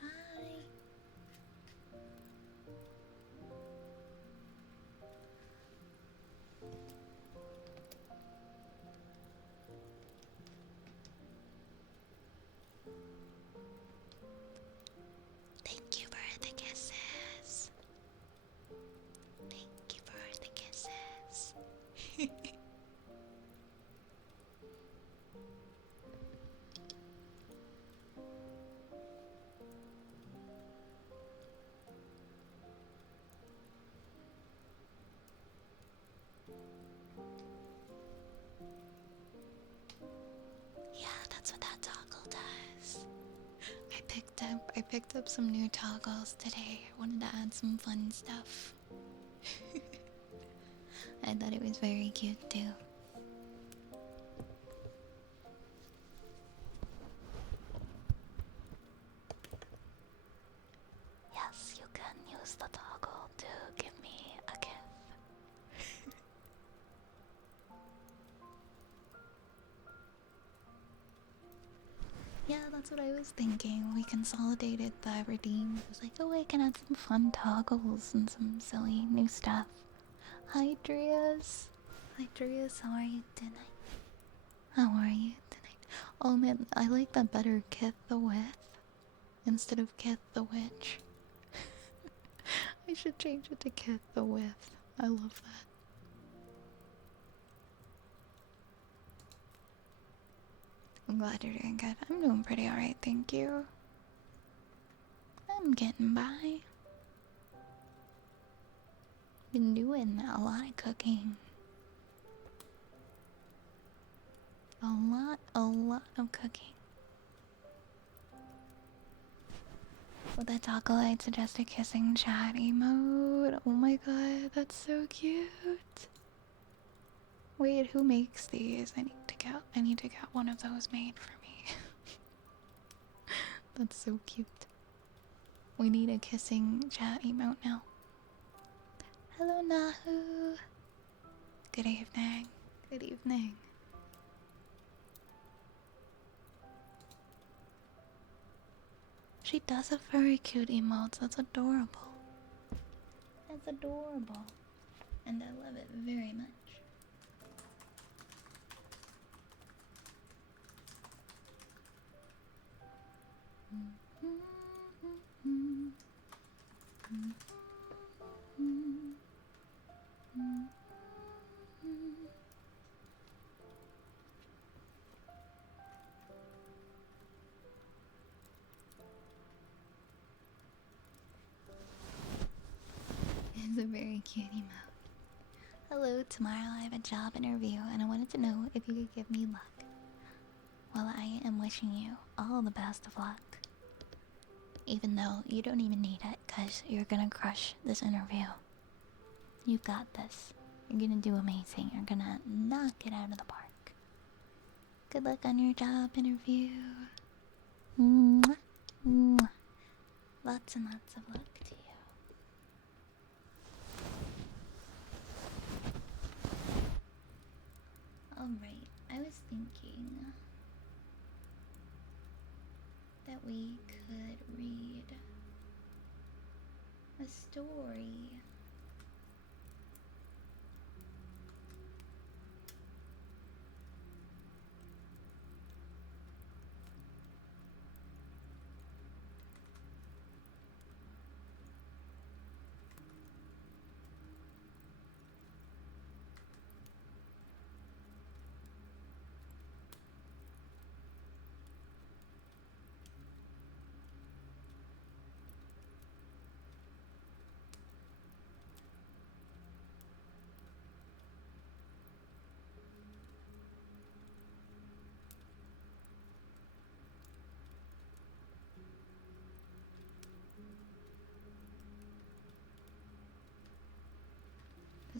Hi. Thank you for the kisses. Thank you for the kisses. Yeah, that's what that toggle does. I picked up some new toggles today. I wanted to add some fun stuff. I thought it was very cute too. Yes, you can use the toggle to give me a gift. Yeah, that's what I was thinking. We consolidated the redeem. I was like, oh, I can add some fun toggles and some silly new stuff. Hi, Dreas. Hi, Dreas. How are you tonight? How are you tonight? Oh man, I like that better, Kith the With, instead of Kith the Witch. I should change it to Kith the With. I love that. I'm glad you're doing good. I'm doing pretty alright, thank you. I'm getting by. Been doing a lot of cooking. A lot of cooking. With that toggle, I'd suggest a kissing chat emote. Oh my god, that's so cute. Wait, who makes these? I need to get one of those made for me. That's so cute. We need a kissing chat emote now. Hello, Nahu. Good evening. Good evening. She does have very cute emotes. That's adorable. That's adorable. And I love it very much. It's a very cute emote. Hello, tomorrow I have a job interview and I wanted to know if you could give me luck. Well, I am wishing you all the best of luck. Even though you don't even need it, because you're gonna crush this interview. You've got this. You're gonna do amazing. You're gonna knock it out of the park. Good luck on your job interview. Mwah. Mwah. Lots and lots of luck to you. Alright, I was thinking that we could read a story.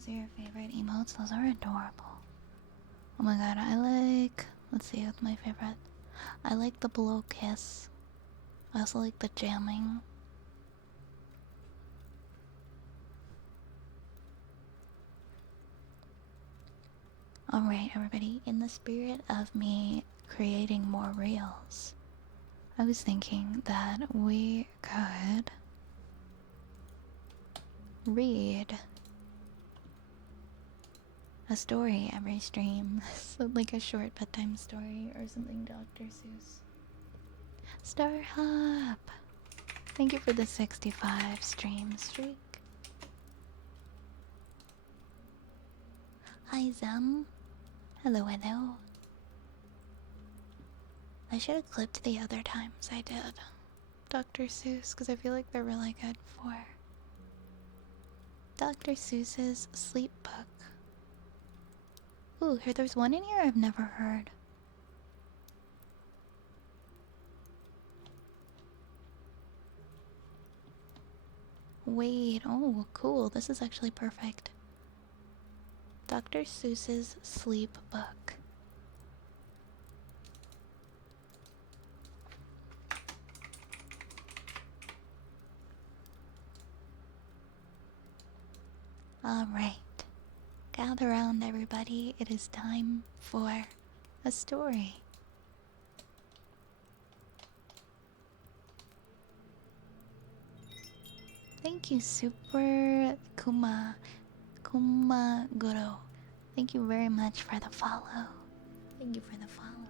Those are your favorite emotes? Those are adorable. Oh my god, I like... Let's see, what's my favorite? I like the blow kiss. I also like the jamming. Alright, everybody, in the spirit of me creating more reels, I was thinking that we could read a story every stream. So like a short bedtime story or something, Dr. Seuss. Star Hop! Thank you for the 65 stream streak. Hi Zem. Hello, hello. I should have clipped the other times I did Dr. Seuss because I feel like they're really good for Dr. Seuss's sleep book. Ooh, here there's one in here I've never heard. Wait, oh cool, this is actually perfect. Dr. Seuss's sleep book. Alright, gather round everybody, it is time for a story. Thank you, Super Kumaguro. Thank you very much for the follow. Thank you for the follow.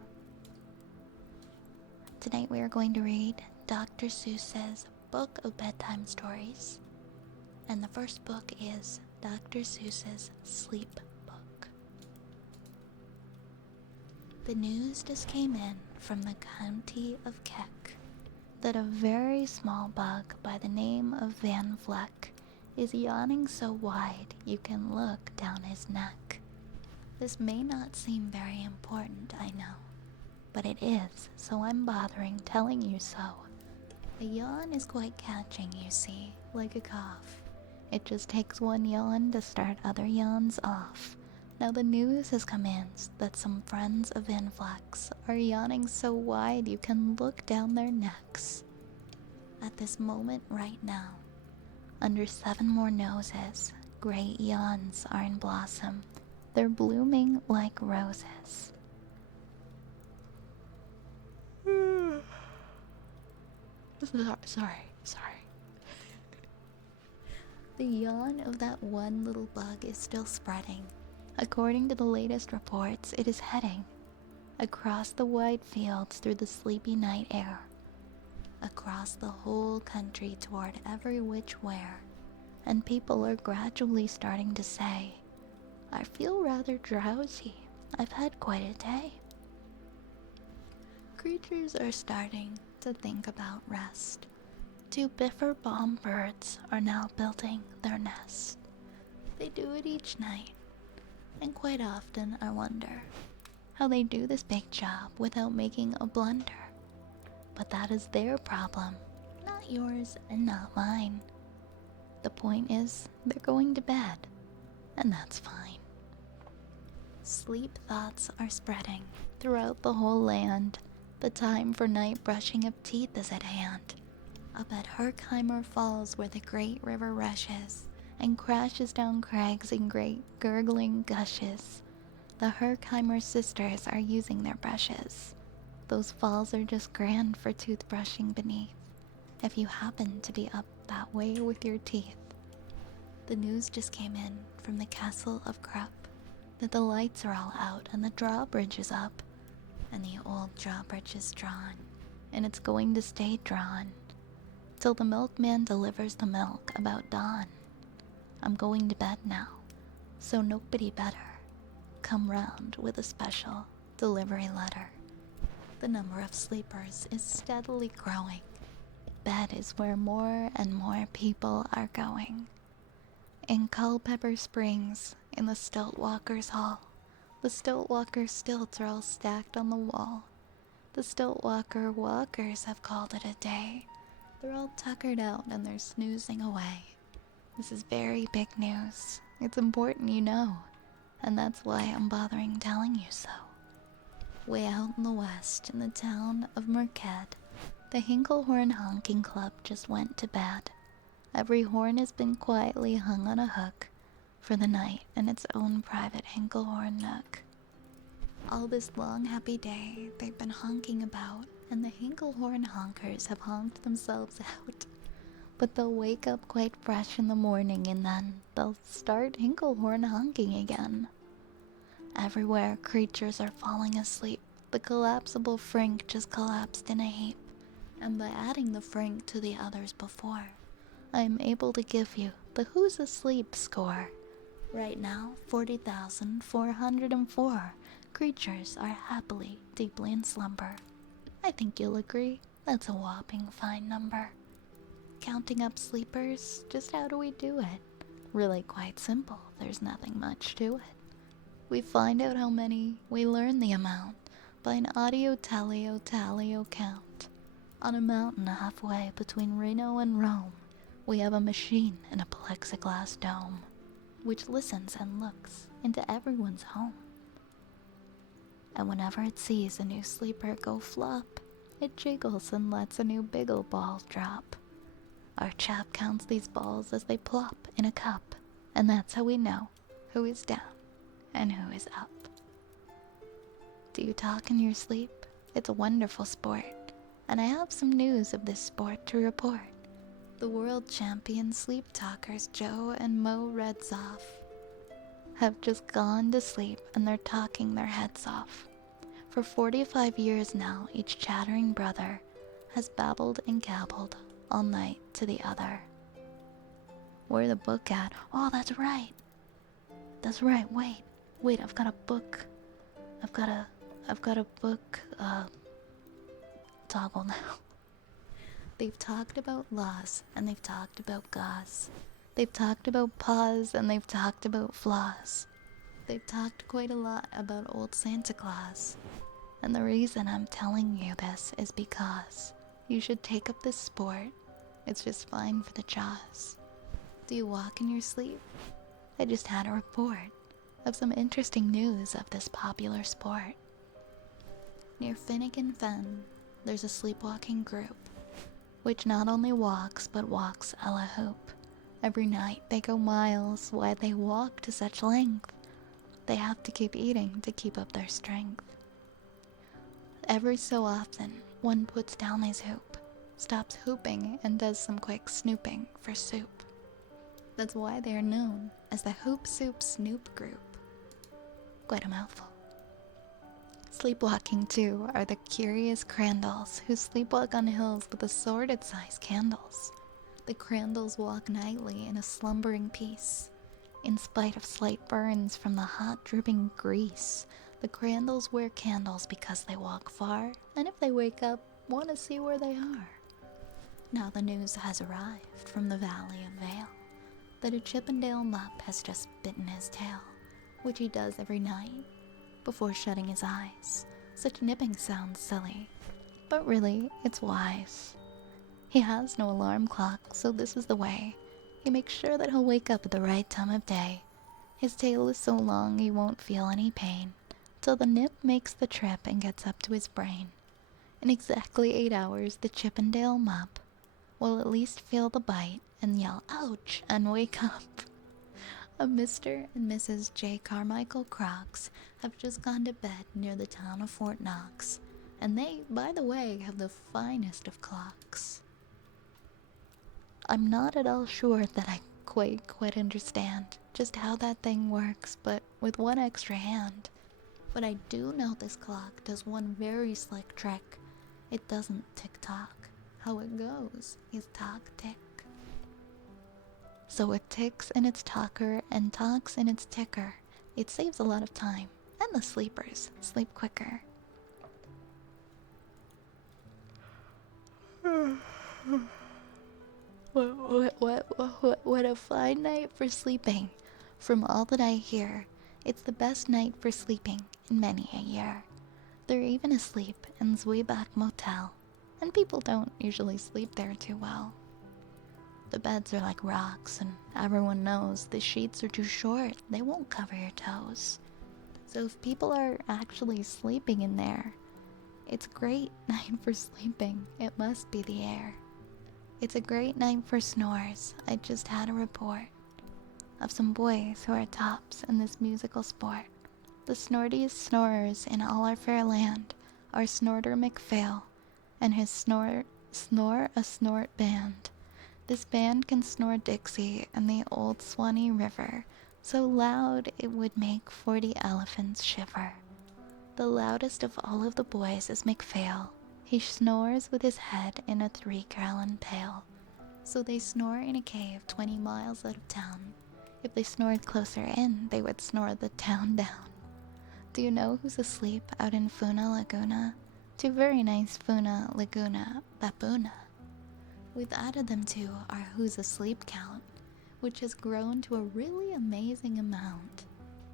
Tonight we are going to read Dr. Seuss's Book of Bedtime Stories. And the first book is Dr. Seuss's Sleep Book. The news just came in from the county of Keck that a very small bug by the name of Van Vleck is yawning so wide you can look down his neck. This may not seem very important, I know, but it is, so I'm bothering telling you so. A yawn is quite catching, you see, like a cough. It just takes one yawn to start other yawns off. Now the news has come in that some friends of Van Vleck's are yawning so wide you can look down their necks. At this moment right now, under 7 more noses, great yawns are in blossom. They're blooming like roses. Sorry. The yawn of that one little bug is still spreading. According to the latest reports, it is heading across the wide fields through the sleepy night air, across the whole country toward every which where, and people are gradually starting to say, I feel rather drowsy. I've had quite a day. Creatures are starting to think about rest. 2 biffer bomb birds are now building their nest. They do it each night, and quite often I wonder how they do this big job without making a blunder. But that is their problem, not yours and not mine. The point is, they're going to bed, and that's fine. Sleep thoughts are spreading throughout the whole land. The time for night brushing of teeth is at hand. Up at Herkheimer Falls where the great river rushes and crashes down crags in great gurgling gushes, the Herkheimer sisters are using their brushes. Those falls are just grand for toothbrushing beneath, if you happen to be up that way with your teeth. The news just came in from the castle of Krupp that the lights are all out and the drawbridge is up, and the old drawbridge is drawn, and it's going to stay drawn till the milkman delivers the milk about dawn. I'm going to bed now, so nobody better come round with a special delivery letter. The number of sleepers is steadily growing. Bed is where more and more people are going. In Culpeper Springs, in the Stiltwalkers' Hall, the Stiltwalker stilts are all stacked on the wall. The Stiltwalker walkers have called it a day. They're all tuckered out and they're snoozing away. This is very big news. It's important you know, and that's why I'm bothering telling you so. Way out in the west, in the town of Merced, the Hinklehorn Honking Club just went to bed. Every horn has been quietly hung on a hook for the night in its own private Hinklehorn nook. All this long happy day, they've been honking about, and the Hinklehorn honkers have honked themselves out. But they'll wake up quite fresh in the morning, and then they'll start Hinklehorn honking again. Everywhere, creatures are falling asleep. The collapsible Frink just collapsed in a heap, and by adding the Frink to the others before, I am able to give you the Who's Asleep score. Right now, 40,404 creatures are happily, deeply in slumber. I think you'll agree, that's a whopping fine number. Counting up sleepers, just how do we do it? Really quite simple, there's nothing much to it. We find out how many, we learn the amount, by an audio-tally-o-tally-o count. On a mountain halfway between Reno and Rome, we have a machine in a plexiglass dome, which listens and looks into everyone's home. And whenever it sees a new sleeper go flop, it jiggles and lets a new biggle ball drop. Our chap counts these balls as they plop in a cup, and that's how we know who is down and who is up. Do you talk in your sleep? It's a wonderful sport, and I have some news of this sport to report. The world champion sleep talkers Joe and Mo Redzoff have just gone to sleep, and they're talking their heads off. For 45 years now, each chattering brother has babbled and gabbled all night to the other. Where the book at? Oh, that's right. That's right. Wait, I've got a book. I've got a book, toggle now. They've talked about loss, and they've talked about gauze. They've talked about paws, and they've talked about flaws. They've talked quite a lot about old Santa Claus. And the reason I'm telling you this is because you should take up this sport. It's just fine for the jaws. Do you walk in your sleep? I just had a report of some interesting news of this popular sport. Near Finnegan Fen, there's a sleepwalking group, which not only walks, but walks a la hoop. Every night they go miles. Why they walk to such length? They have to keep eating to keep up their strength. Every so often, one puts down his hoop, stops hooping, and does some quick snooping for soup. That's why they are known as the Hoop Soup Snoop Group. Quite a mouthful. Sleepwalking, too, are the curious Crandalls who sleepwalk on hills with assorted-sized candles. The Crandalls walk nightly in a slumbering peace. In spite of slight burns from the hot, dripping grease, the Crandalls wear candles because they walk far, and if they wake up, want to see where they are. Now the news has arrived from the Valley of Vale that a Chippendale mupp has just bitten his tail, which he does every night before shutting his eyes. Such nipping sounds silly, but really, it's wise. He has no alarm clock, so this is the way. He makes sure that he'll wake up at the right time of day. His tail is so long he won't feel any pain, till the nip makes the trip and gets up to his brain. In exactly 8 hours, the Chippendale mupp will at least feel the bite and yell, "Ouch!" and wake up. A Mr. and Mrs. J. Carmichael Crocs have just gone to bed near the town of Fort Knox, and they, by the way, have the finest of clocks. I'm not at all sure that I quite understand just how that thing works, but with one extra hand. But I do know this clock does one very slick trick. It doesn't tick-tock. How it goes is tock-tick. So it ticks in its talker and talks in its ticker. It saves a lot of time, and the sleepers sleep quicker. What a fine night for sleeping. From all that I hear, it's the best night for sleeping in many a year. They're even asleep in Zweebach Motel, and people don't usually sleep there too well. The beds are like rocks, and everyone knows the sheets are too short. They won't cover your toes. So if people are actually sleeping in there, it's a great night for sleeping. It must be the air. It's a great night for snores. I just had a report of some boys who are tops in this musical sport. The snortiest snorers in all our fair land are Snorter McPhail and his Snore a Snort band. This band can snore Dixie and the old Swanee River so loud it would make 40 elephants shiver. The loudest of all of the boys is McPhail. He snores with his head in a 3-gallon pail. So they snore in a cave 20 miles out of town. If they snored closer in, they would snore the town down. Do you know who's asleep out in Funa Laguna? Two very nice Funa Laguna Babuna. We've added them to our Who's Asleep count, which has grown to a really amazing amount.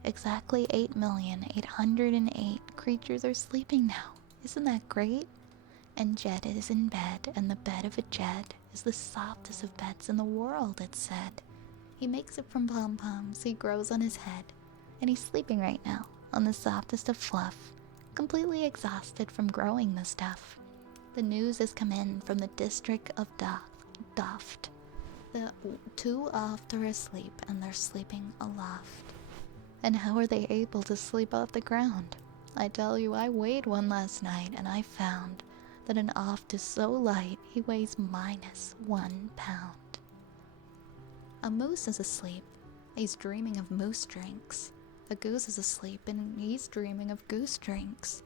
Exactly 8,808 creatures are sleeping now. Isn't that great? And Jed is in bed, and the bed of a Jed is the softest of beds in the world, it's said. He makes it from pom-poms he grows on his head, and he's sleeping right now on the softest of fluff, completely exhausted from growing the stuff. The news has come in from the district of Doft. The two oft are asleep, and they're sleeping aloft. And how are they able to sleep off the ground? I tell you, I weighed one last night, and I found that an oft is so light he weighs -1 pound. A moose is asleep. He's dreaming of moose drinks. A goose is asleep, and he's dreaming of goose drinks.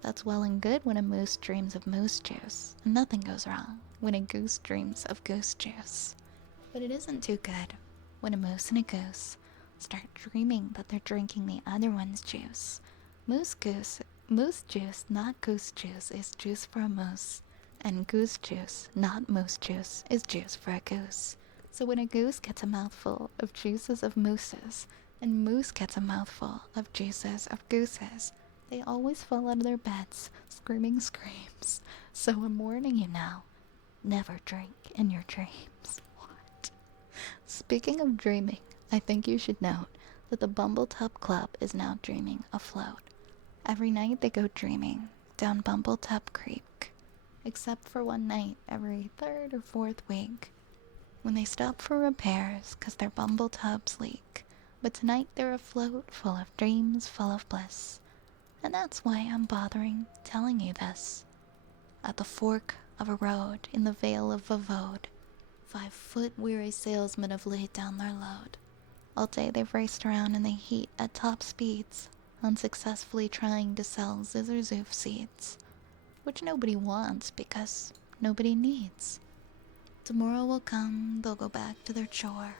That's well and good when a moose dreams of moose juice, and nothing goes wrong when a goose dreams of goose juice. But it isn't too good when a moose and a goose start dreaming that they're drinking the other one's juice. Moose juice, not goose juice, is juice for a moose, and goose juice, not moose juice, is juice for a goose. So when a goose gets a mouthful of juices of mooses, and moose gets a mouthful of juices of gooses, they always fall out of their beds, screaming screams. So I'm warning you now, never drink in your dreams. What? Speaking of dreaming, I think you should note that the Bumbletub Club is now dreaming afloat. Every night they go dreaming down Bumbletub Creek, except for one night every 3rd or 4th week, when they stop for repairs 'cause their Bumbletubs leak. But tonight they're afloat, full of dreams, full of bliss. And that's why I'm bothering telling you this. At the fork of a road in the Vale of Vavode, 5-foot weary salesmen have laid down their load. All day they've raced around in the heat at top speeds, unsuccessfully trying to sell Zizzerzoof seeds, which nobody wants because nobody needs. Tomorrow will come, they'll go back to their chore.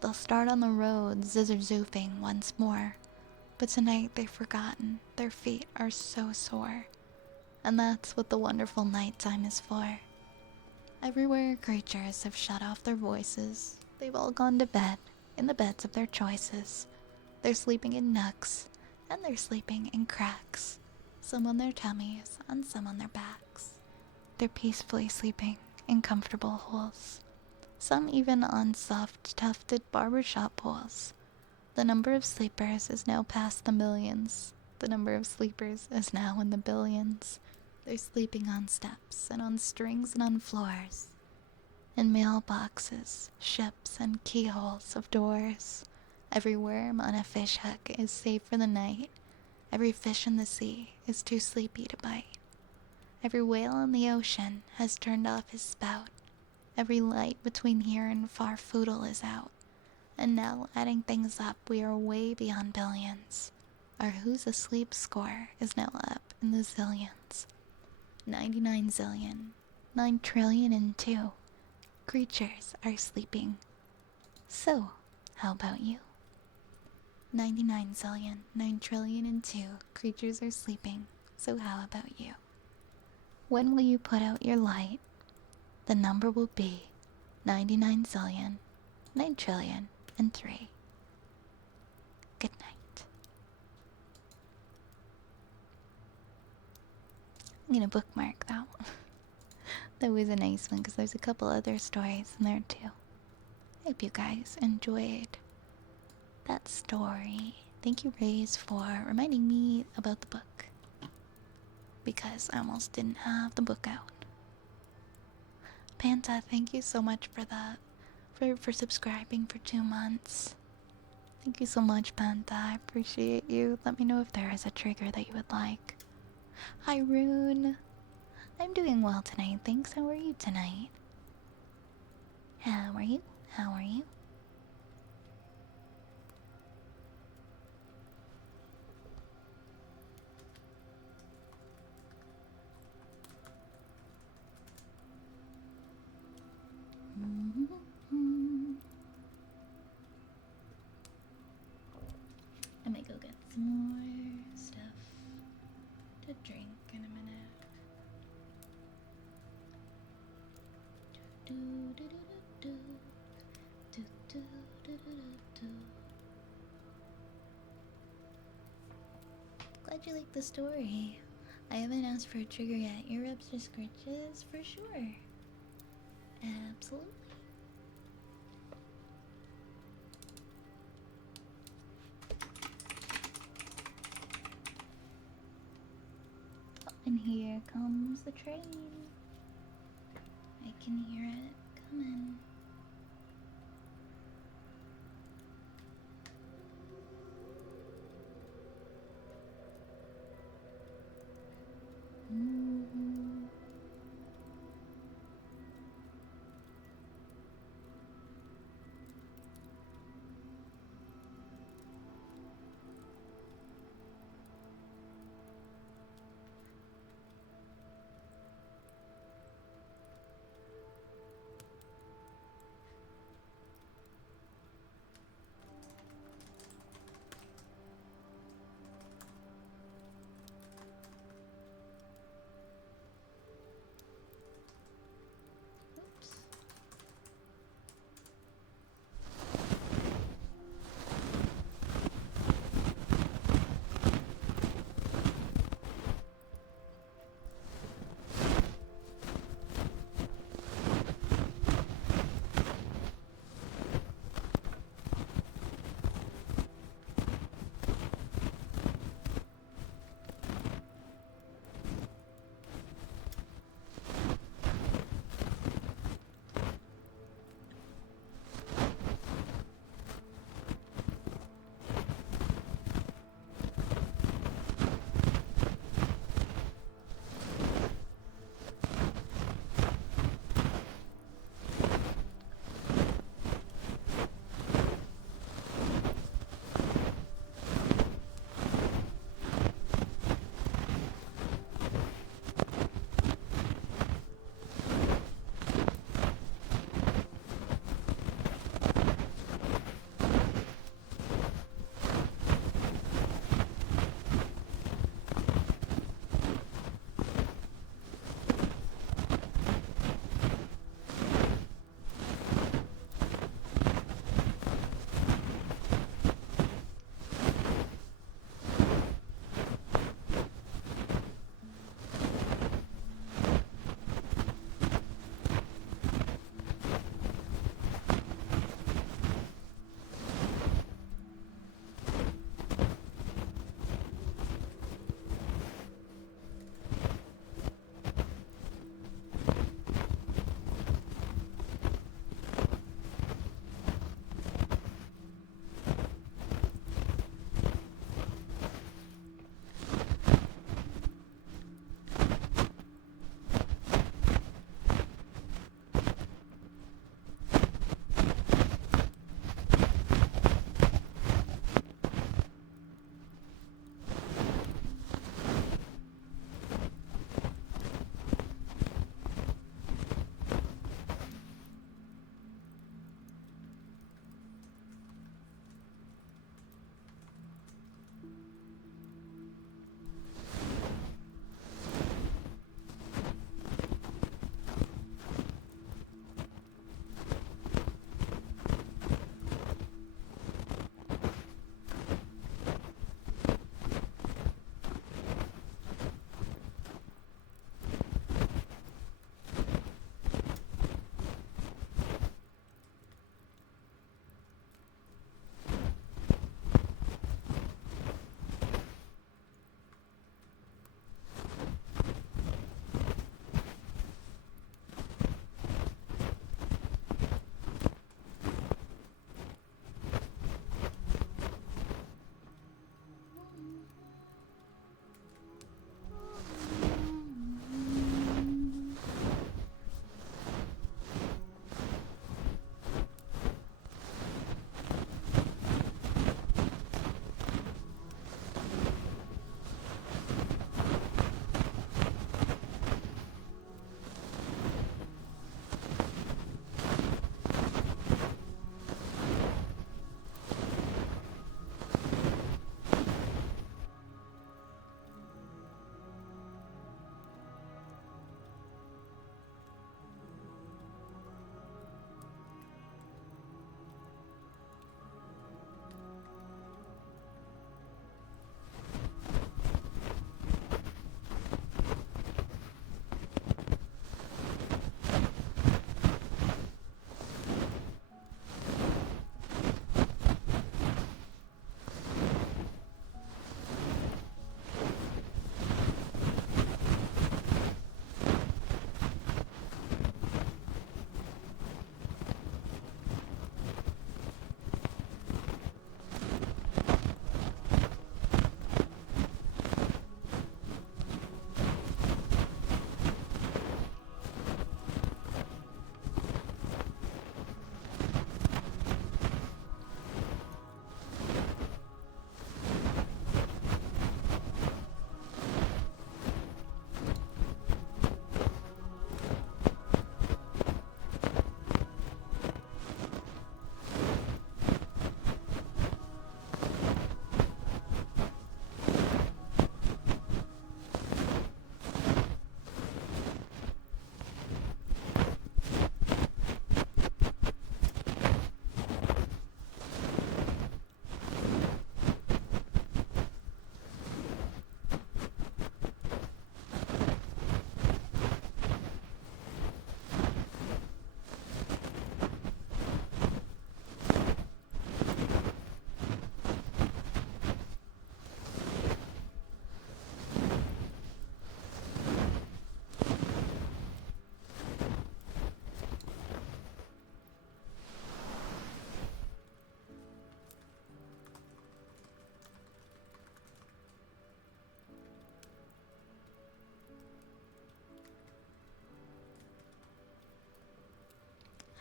They'll start on the road Zizerzoofing once more. But tonight they've forgotten, their feet are so sore. And that's what the wonderful nighttime is for. Everywhere creatures have shut off their voices. They've all gone to bed, in the beds of their choices. They're sleeping in nooks, and they're sleeping in cracks. Some on their tummies, and some on their backs. They're peacefully sleeping in comfortable holes. Some even on soft, tufted barbershop poles. The number of sleepers is now past the millions. The number of sleepers is now in the billions. They're sleeping on steps, and on strings, and on floors. In mailboxes, ships, and keyholes of doors. Every worm on a fish hook is safe for the night. Every fish in the sea is too sleepy to bite. Every whale in the ocean has turned off his spout. Every light between here and far Foodle is out. And now, adding things up, we are way beyond billions. Our Who's Asleep score is now up in the zillions. 99 zillion, 9 trillion and 2 creatures are sleeping. So, how about you? 99 zillion, 9 trillion and 2 creatures are sleeping. So how about you? When will you put out your light? The number will be 99 zillion, 9 trillion and 3. Good night. I'm gonna bookmark that one. That was a nice one because there's a couple other stories in there too. hope you guys enjoyed that story. Thank you, Raze, for reminding me about the book. Because I almost didn't have the book out. Panta, thank you so much for that. For subscribing for 2 months. Thank you so much, Panta. I appreciate you. Let me know if there is a trigger that you would like. Hi, Rune. I'm doing well tonight, thanks. How are you tonight? How are you? How are you? I might go get some more stuff to drink in a minute. Do, do, do, do, do. Do, do, do, do, do, do. Glad you liked the story. I haven't asked for a trigger yet. Ear rubs or scratches? For sure. Absolutely. And here comes the train. I can hear it coming.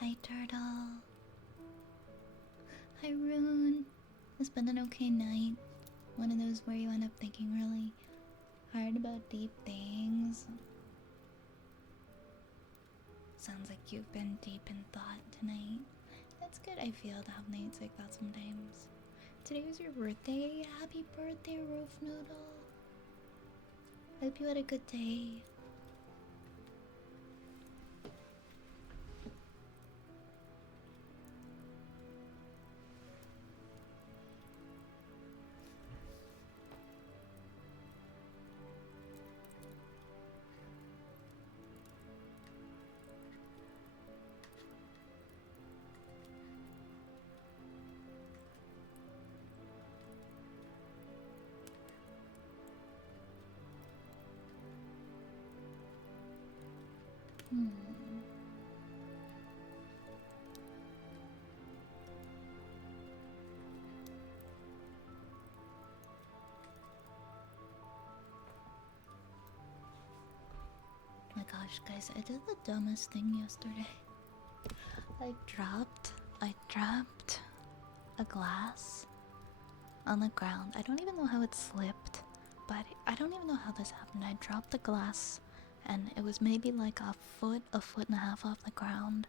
Hi, Turtle. Hi, Rune. It's been an okay night. One of those where you end up thinking really hard about deep things. Sounds like you've been deep in thought tonight. That's good, I feel, to have nights like that sometimes. Today was your birthday. Happy birthday, Roof Noodle. Hope you had a good day. Oh my gosh, guys, I did the dumbest thing yesterday. I dropped a glass on the ground. I don't even know how it slipped, but I don't even know how this happened. I dropped the glass and it was maybe like a foot and a half off the ground.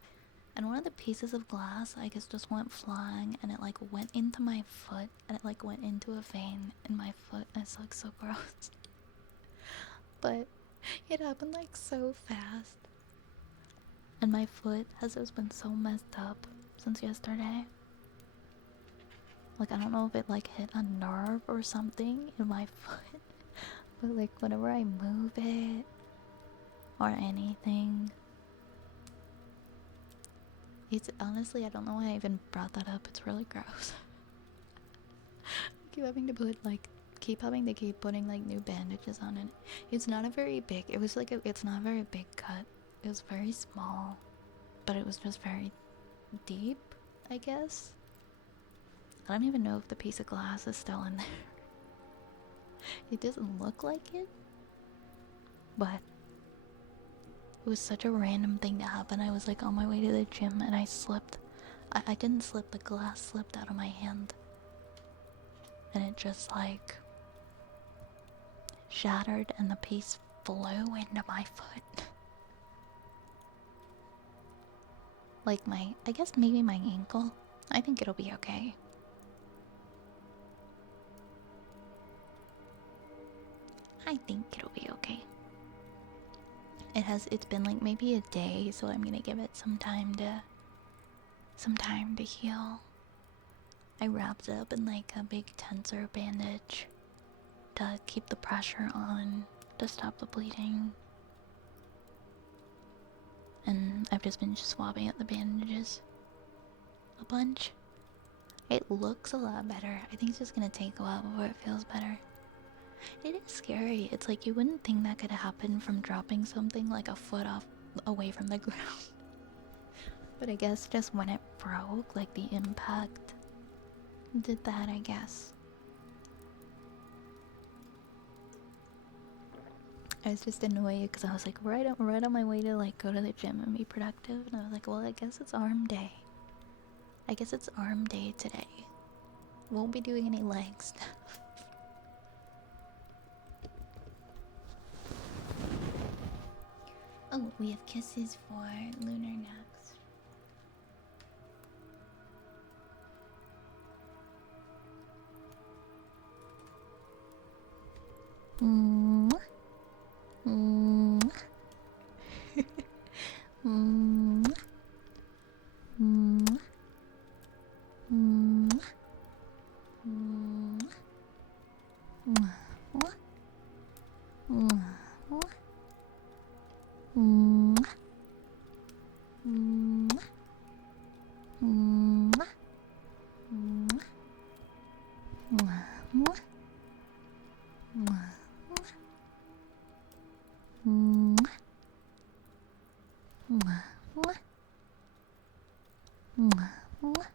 And one of the pieces of glass, I guess, just went flying and it like went into my foot and it like went into a vein in my foot and it's like so gross. But it happened like so fast. And my foot has just been so messed up since yesterday. Like, I don't know if it like hit a nerve or something in my foot. But like whenever I move it or anything, it's honestly, I don't know why I even brought that up. It's really gross. keep having to keep putting like new bandages on it. It's not a very big, it was like it's not a very big cut. It was very small, but it was just very deep, I guess. I don't even know if the piece of glass is still in there. It doesn't look like it, but it was such a random thing to happen. I was like on my way to the gym and I slipped. I didn't slip, the glass slipped out of my hand. And it just like shattered and the piece flew into my foot. Like I guess maybe my ankle. I think it'll be okay. I think it'll be okay. It's been like maybe a day, so I'm gonna give it some time to heal. I wrapped it up in like a big tensor bandage to keep the pressure on, to stop the bleeding. And I've just been swapping out the bandages a bunch. It looks a lot better. I think it's just gonna take a while before it feels better. It is scary. It's like you wouldn't think that could happen from dropping something like a foot off away from the ground. But I guess just when it broke, like the impact did that, I guess. I was just annoyed because I was like right on my way to like go to the gym and be productive, and I was like, well, I guess it's arm day. I guess it's arm day today. Won't be doing any leg stuff. Oh, we have kisses for Lunar next. Mwah. Mwah. Mwah. Mwah. Mwah. Mwah. Mwah. Mwah. Mwah. Mwah. Mwah. Mwah. Mwah. Mwah. Mwah. Mwah. Mwah. Mwah. Mwah.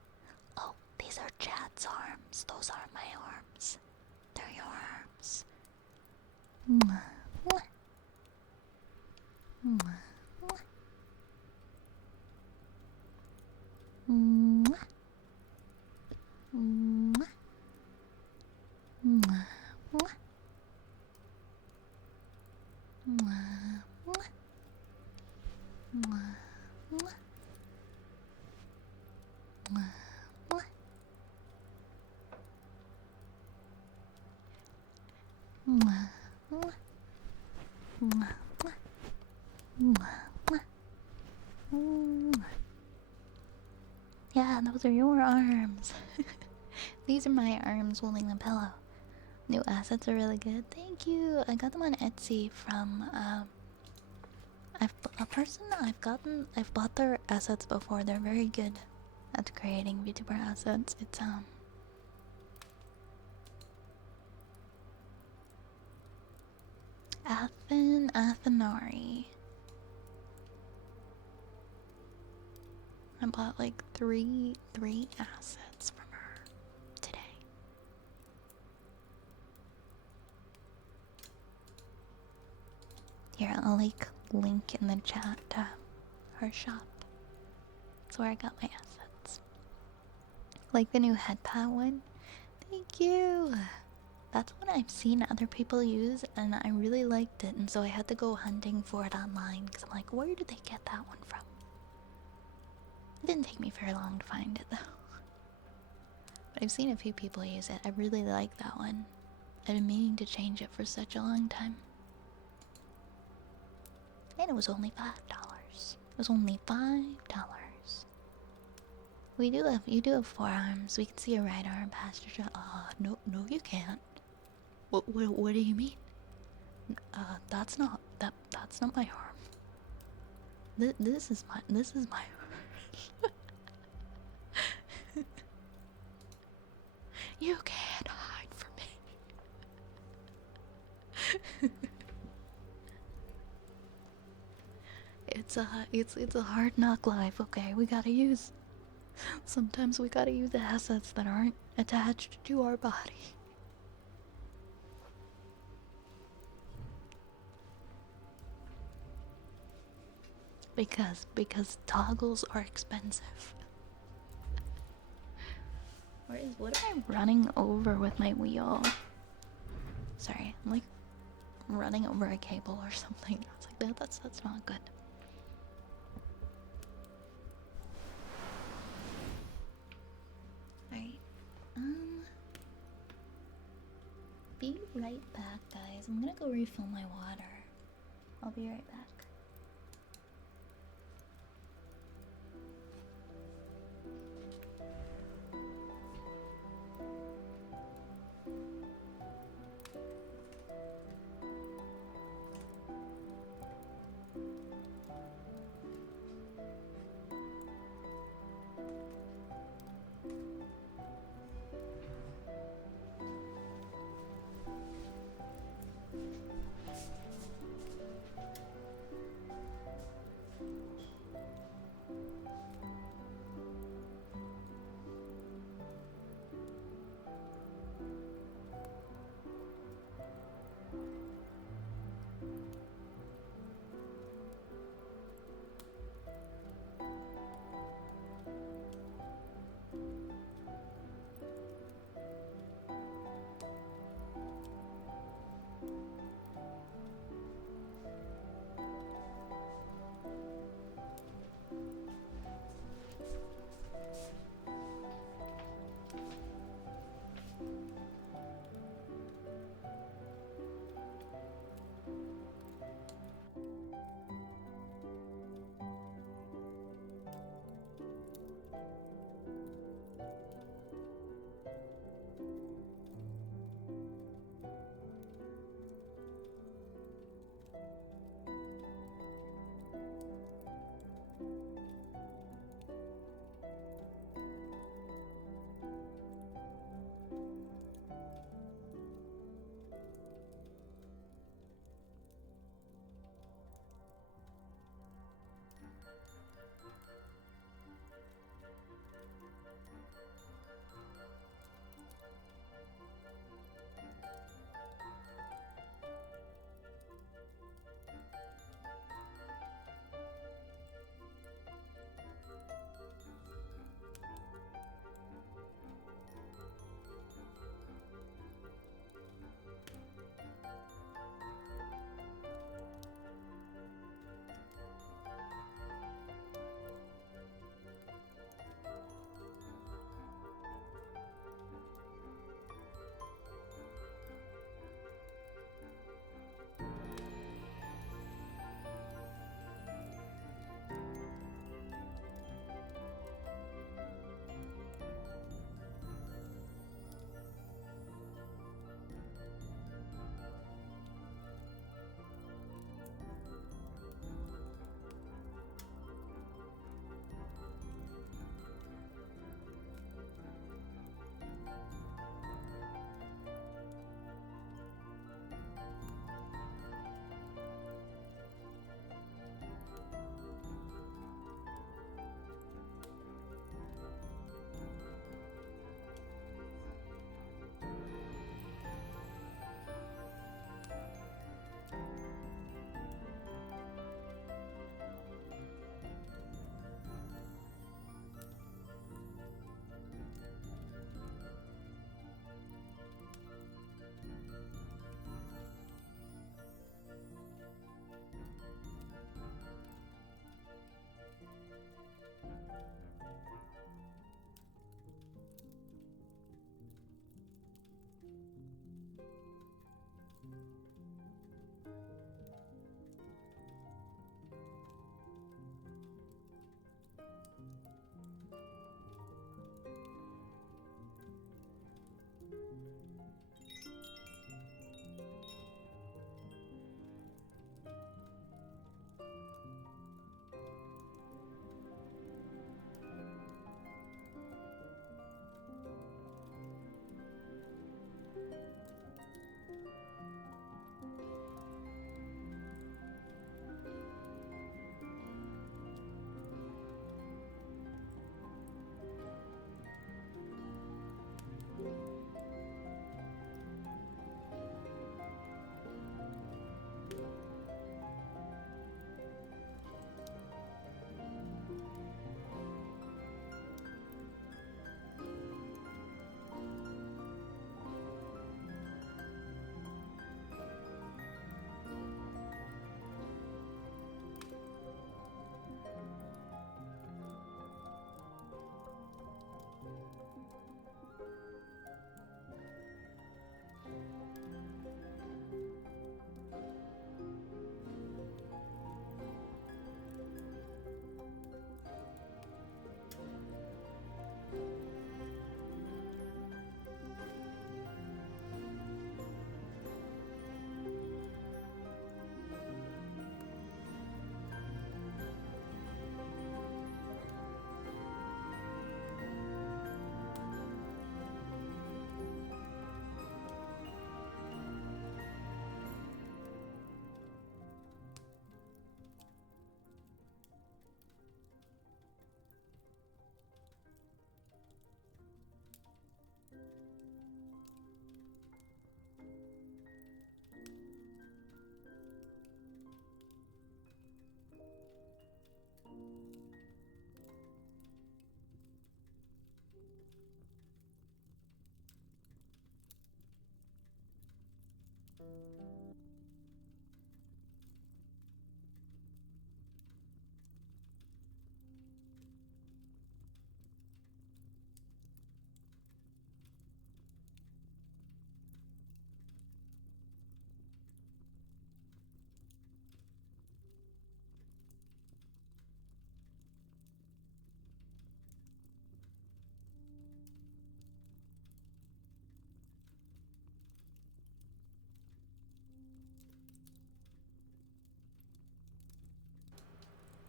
Oh, these are Chad's arms. Those aren't my arms. They're your arms. Mwah. Mwah. Mwah. Mwah. Yeah, those are your arms. These are my arms holding the pillow. New assets are really good. Thank you. I got them on Etsy from I've bought their assets before. They're very good at creating VTuber assets. It's Athenari. I bought like three assets from her today. Here, I'll like link in the chat to her shop. That's where I got my assets. Like the new head pat one. Thank you. That's what I've seen other people use, and I really liked it, and so I had to go hunting for it online because I'm like, where did they get that one from? It didn't take me very long to find it though. But I've seen a few people use it. I really like that one. I've been meaning to change it for such a long time. And it was only $5. It was only $5. You do have forearms. We can see your right arm past your shoulder. No, you can't. What do you mean? That's not my arm. This is my arm. You can't hide from me. It's a hard knock life, okay? Sometimes we gotta use assets that aren't attached to our body. Because toggles are expensive. What am I running over with my wheel? Sorry, I'm like running over a cable or something. I was like, that's not good. Alright. Be right back, guys. I'm gonna go refill my water. I'll be right back.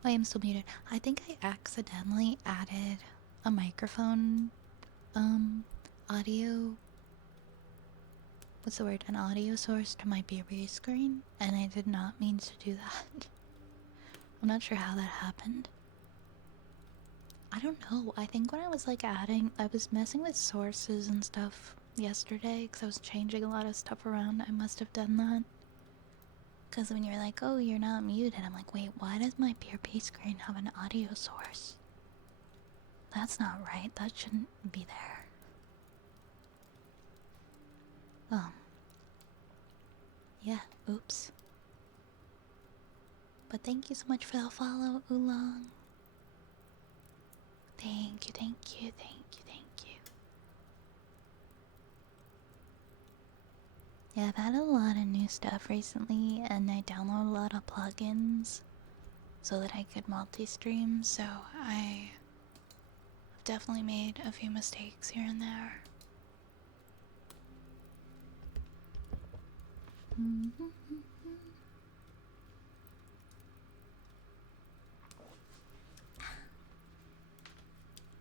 I am still muted. I think I accidentally added a microphone, audio. What's the word? An audio source to my BB screen, and I did not mean to do that. I'm not sure how that happened. I don't know. I think when I was like I was messing with sources and stuff yesterday because I was changing a lot of stuff around. I must have done that. Because when you're like, oh, you're not muted, I'm like, wait, why does my PRP screen have an audio source? That's not right. That shouldn't be there. Yeah, oops. But thank you so much for the follow, Oolong. Thank you, thank you, thank you, thank you. Yeah, I've had a lot of new stuff recently, and I download a lot of plugins so that I could multi-stream, so I've definitely made a few mistakes here and there.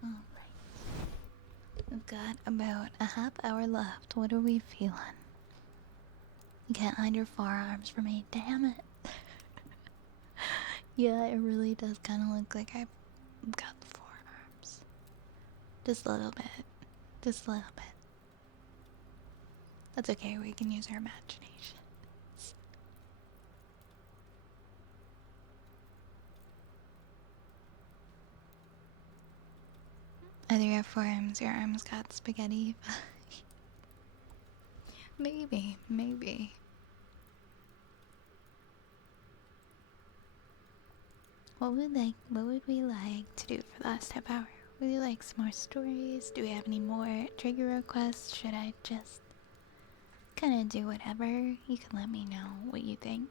Alright. We've got about a half hour left. What are we feeling? You can't hide your forearms from me. Damn it. Yeah, it really does kind of look like I've got the forearms. Just a little bit. Just a little bit. That's okay, we can use our imagination. Either you have forearms, your arms got spaghetti. Maybe, maybe. What would we like to do for the last half hour? Would you like some more stories? Do we have any more trigger requests? Should I just kind of do whatever? You can let me know what you think.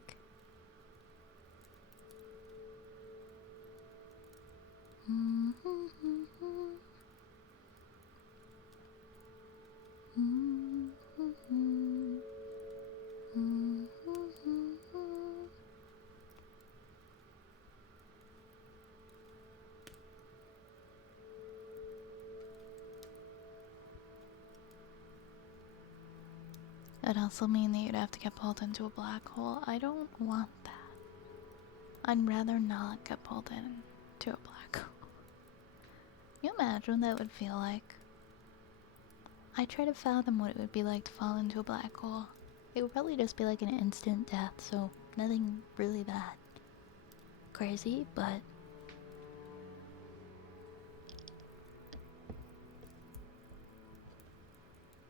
It'd also mean that you'd have to get pulled into a black hole. I don't want that. I'd rather not get pulled into a black hole. Can you imagine what that would feel like? I try to fathom what it would be like to fall into a black hole. It would probably just be like an instant death, so nothing really that crazy, but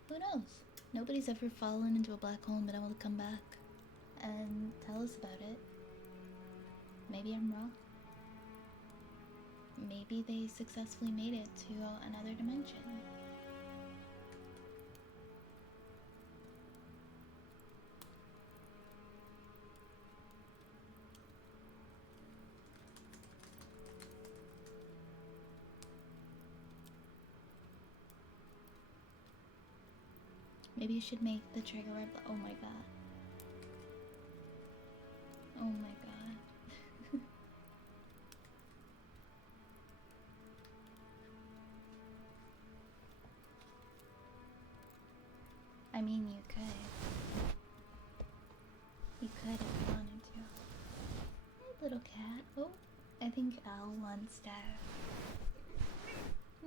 who knows? Nobody's ever fallen into a black hole and been able to come back and tell us about it. Maybe I'm wrong. Maybe they successfully made it to another dimension. Maybe you should make the trigger word. Oh my god. Oh my god. I mean, you could. You could if you wanted to. Hey, little cat. Oh, I think Elle wants to.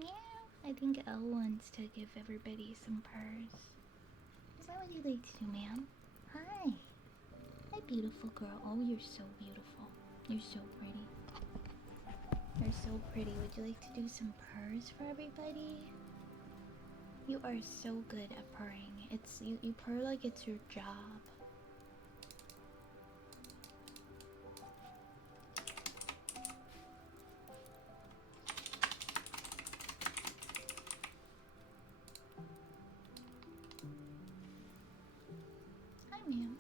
Yeah, I think Elle wants to give everybody some purrs. Is that what you like to do, ma'am? Hi. Hi, beautiful girl. Oh, you're so beautiful. You're so pretty. You're so pretty. Would you like to do some purrs for everybody? You are so good at purring. You purr like it's your job. Hi, ma'am.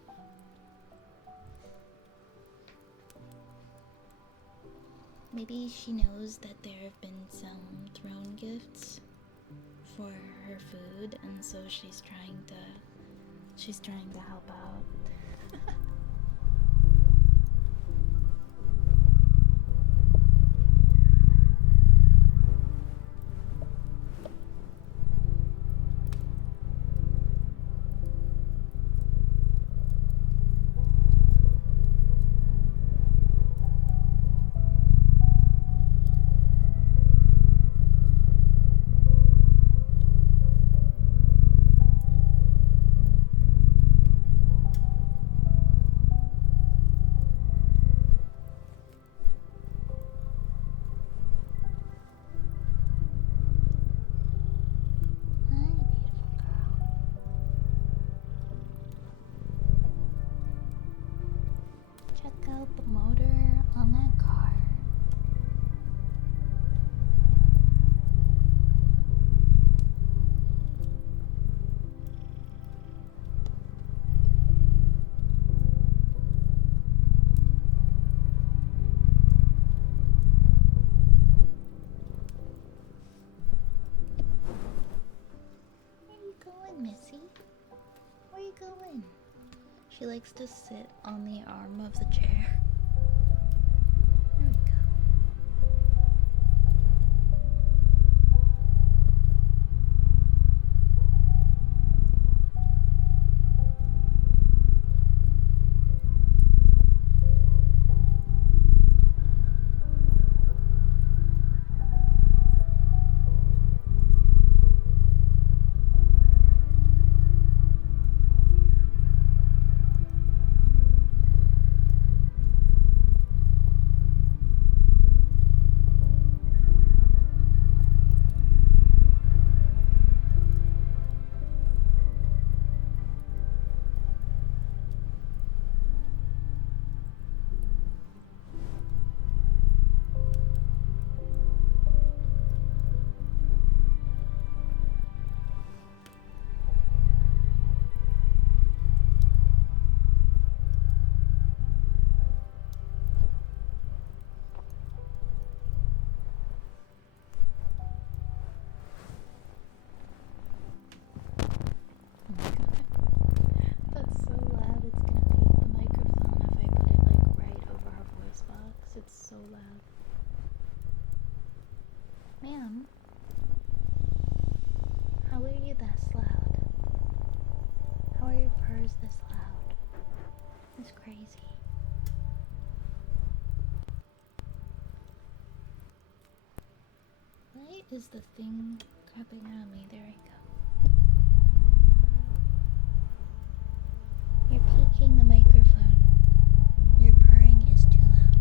Maybe she knows that there have been some throne gifts for her food, and so she's trying to help out. doing? She likes to sit on the arm of the chair. There we go. That's so loud, it's gonna beat the microphone if I put it like right over her voice box. It's so loud. Ma'am, how are you this loud? How are your purrs this loud? It's crazy. Why is the thing creeping around me? There we go. You're peeking the microphone. Your purring is too loud.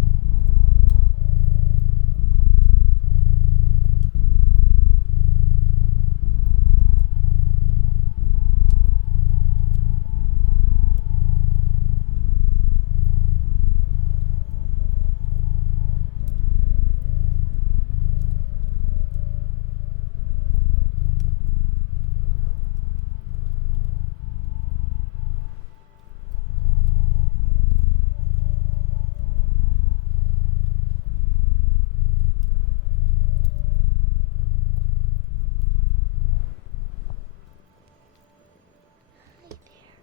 Hi there.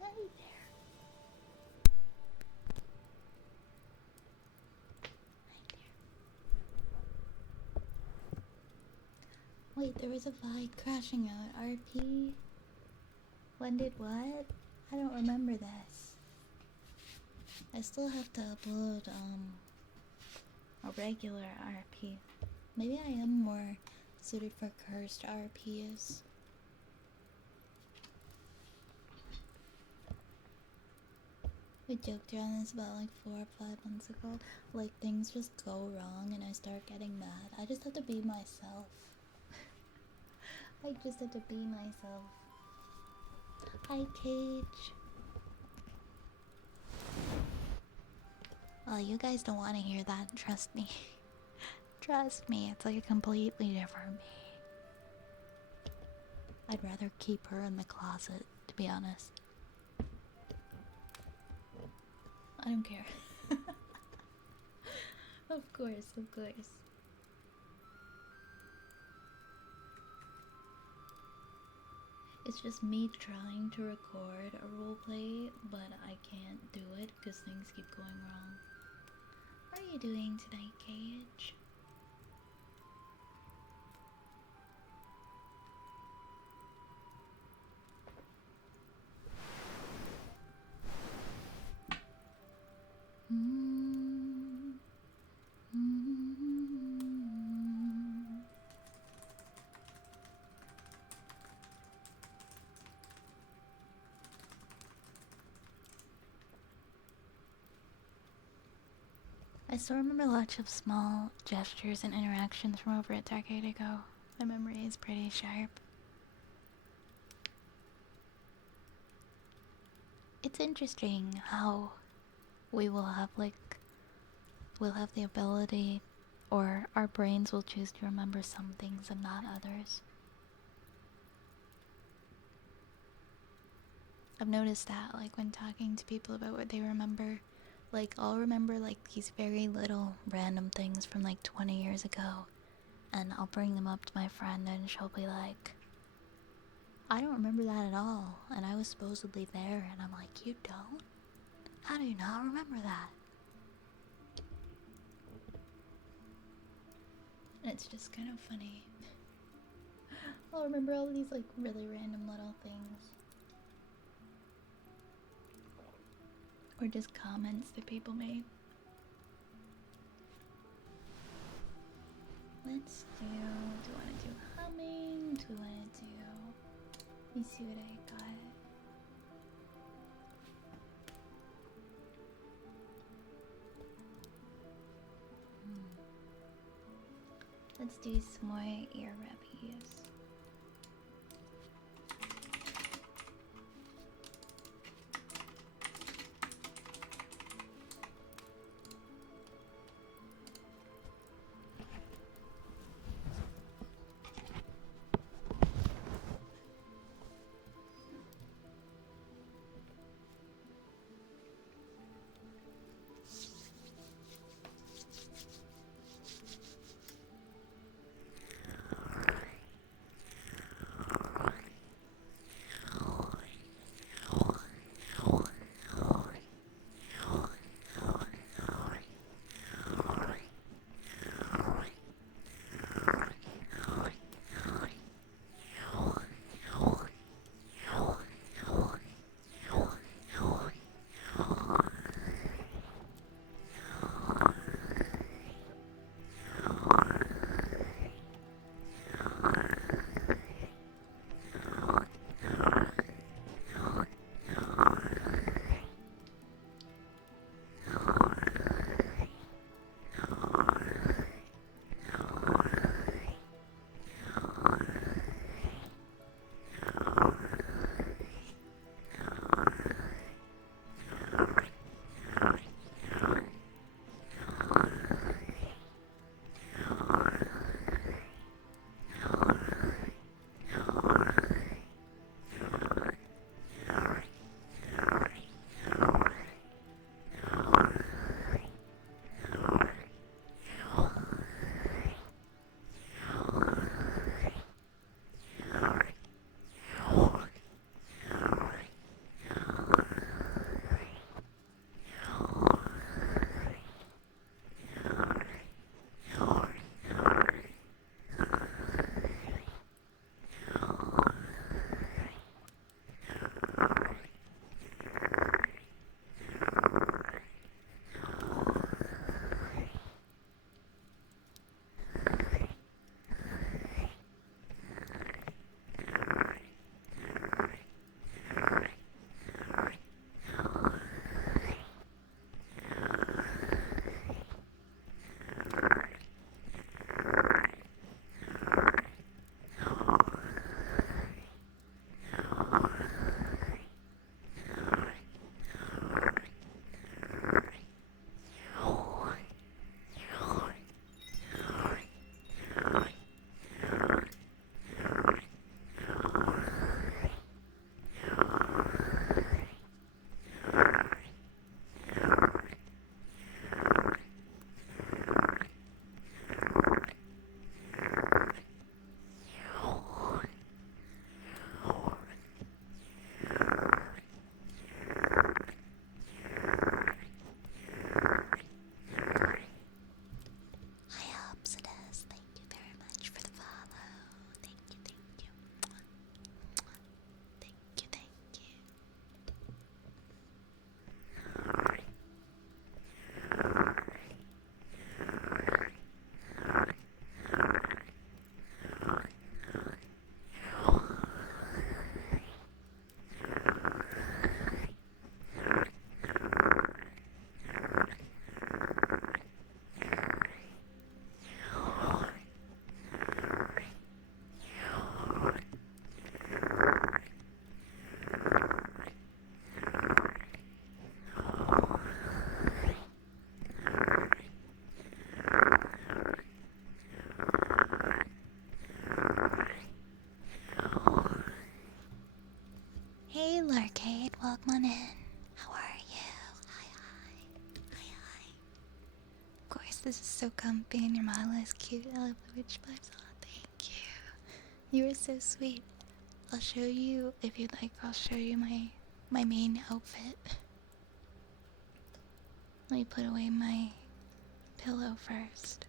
Hi there. Hi there. Wait, there was a VOD crashing out. RP? When did what? I don't remember this. I still have to upload a regular RP. Maybe I am more suited for cursed RPs. We joked around this about like 4 or 5 months ago. Like things just go wrong and I start getting mad. I just have to be myself. I just have to be myself. Hi, Cage. Well, you guys don't want to hear that. Trust me. Trust me, it's like a completely different me. I'd rather keep her in the closet, to be honest. I don't care. Of course, of course. It's just me trying to record a roleplay, but I can't do it because things keep going wrong. What are you doing tonight, Cage? I still remember lots of small gestures and interactions from over a decade ago. My memory is pretty sharp. It's interesting how we will have we'll have the ability, or our brains will choose to remember some things and not others. I've noticed that, like, when talking to people about what they remember, like, I'll remember, like, these very little random things from, like, 20 years ago, and I'll bring them up to my friend, and she'll be like, I don't remember that at all, and I was supposedly there, and I'm like, you don't? How do you not remember that? And it's just kind of funny. I'll remember all these like really random little things. Or just comments that people made. Let's do we want to do humming? Do we want to do, let me see what I got. Let's do some more ear rubbies. Hi, Obsidious. Thank you very much for the follow. Thank you, thank you. Thank you, thank you. Hey, Larcade, welcome on in. How are you? Hi, hi. Hi, hi. Of course, this is so comfy and your Milo is cute. I love the witch vibes. Oh, thank you. You are so sweet. I'll show you if you'd like. I'll show you my main outfit. Let me put away my pillow first.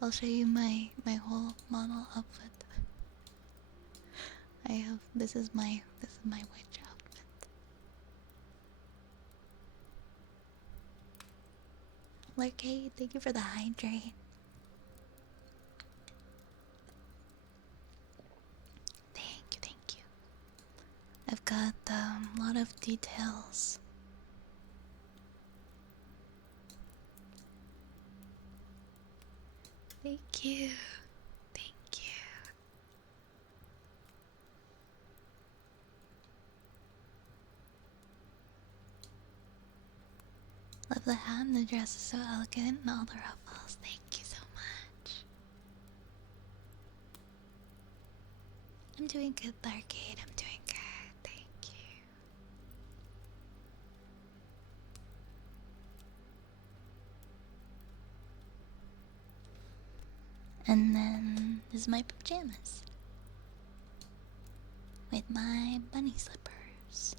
I'll show you my whole model outfit. This is my witch outfit. Larkade, thank you for the hydrate. Thank you. I've got a lot of details. Thank you. Thank you. Love the hat and the dress is so elegant and all the ruffles. Thank you so much. I'm doing good, Larkade. I'm doing good. Thank you. And then this is my pajamas with my bunny slippers.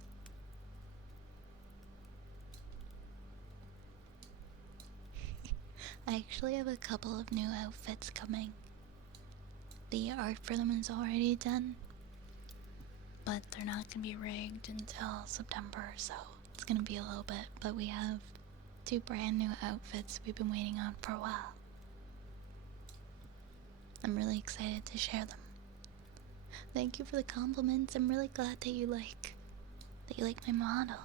I actually have a couple of new outfits coming. The art for them is already done, but they're not gonna be rigged until September, so it's gonna be a little bit. But we have 2 brand new outfits we've been waiting on for a while. I'm really excited to share them. Thank you for the compliments. I'm really glad that you like my model.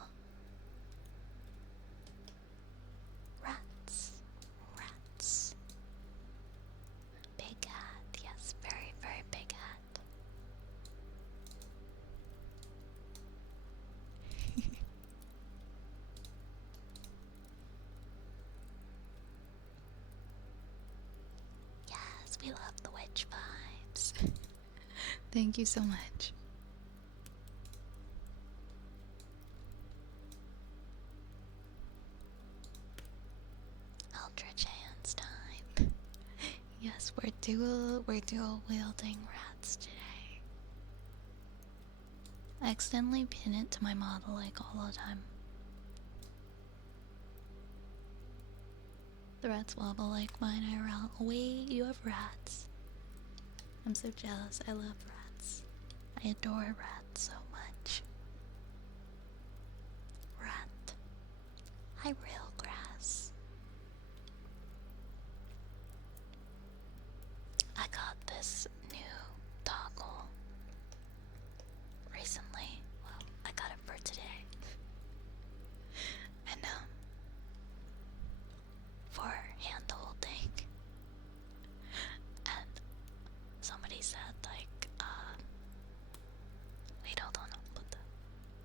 Rats. Big hat, yes, very, very big hat. Yes, we love the witch vibes. Thank you so much. Eldritch hands time. Yes, we're dual wielding rats today. I accidentally pin it to my model like all the time. The rats wobble like mine IRL. Wait, you have rats. I'm so jealous. I love rats. I adore rats so much. Rat. Hi, real grass. I got this new toggle recently. Well, I got it for today. And for hand holding. And somebody said like, wait, hold on, I'll put the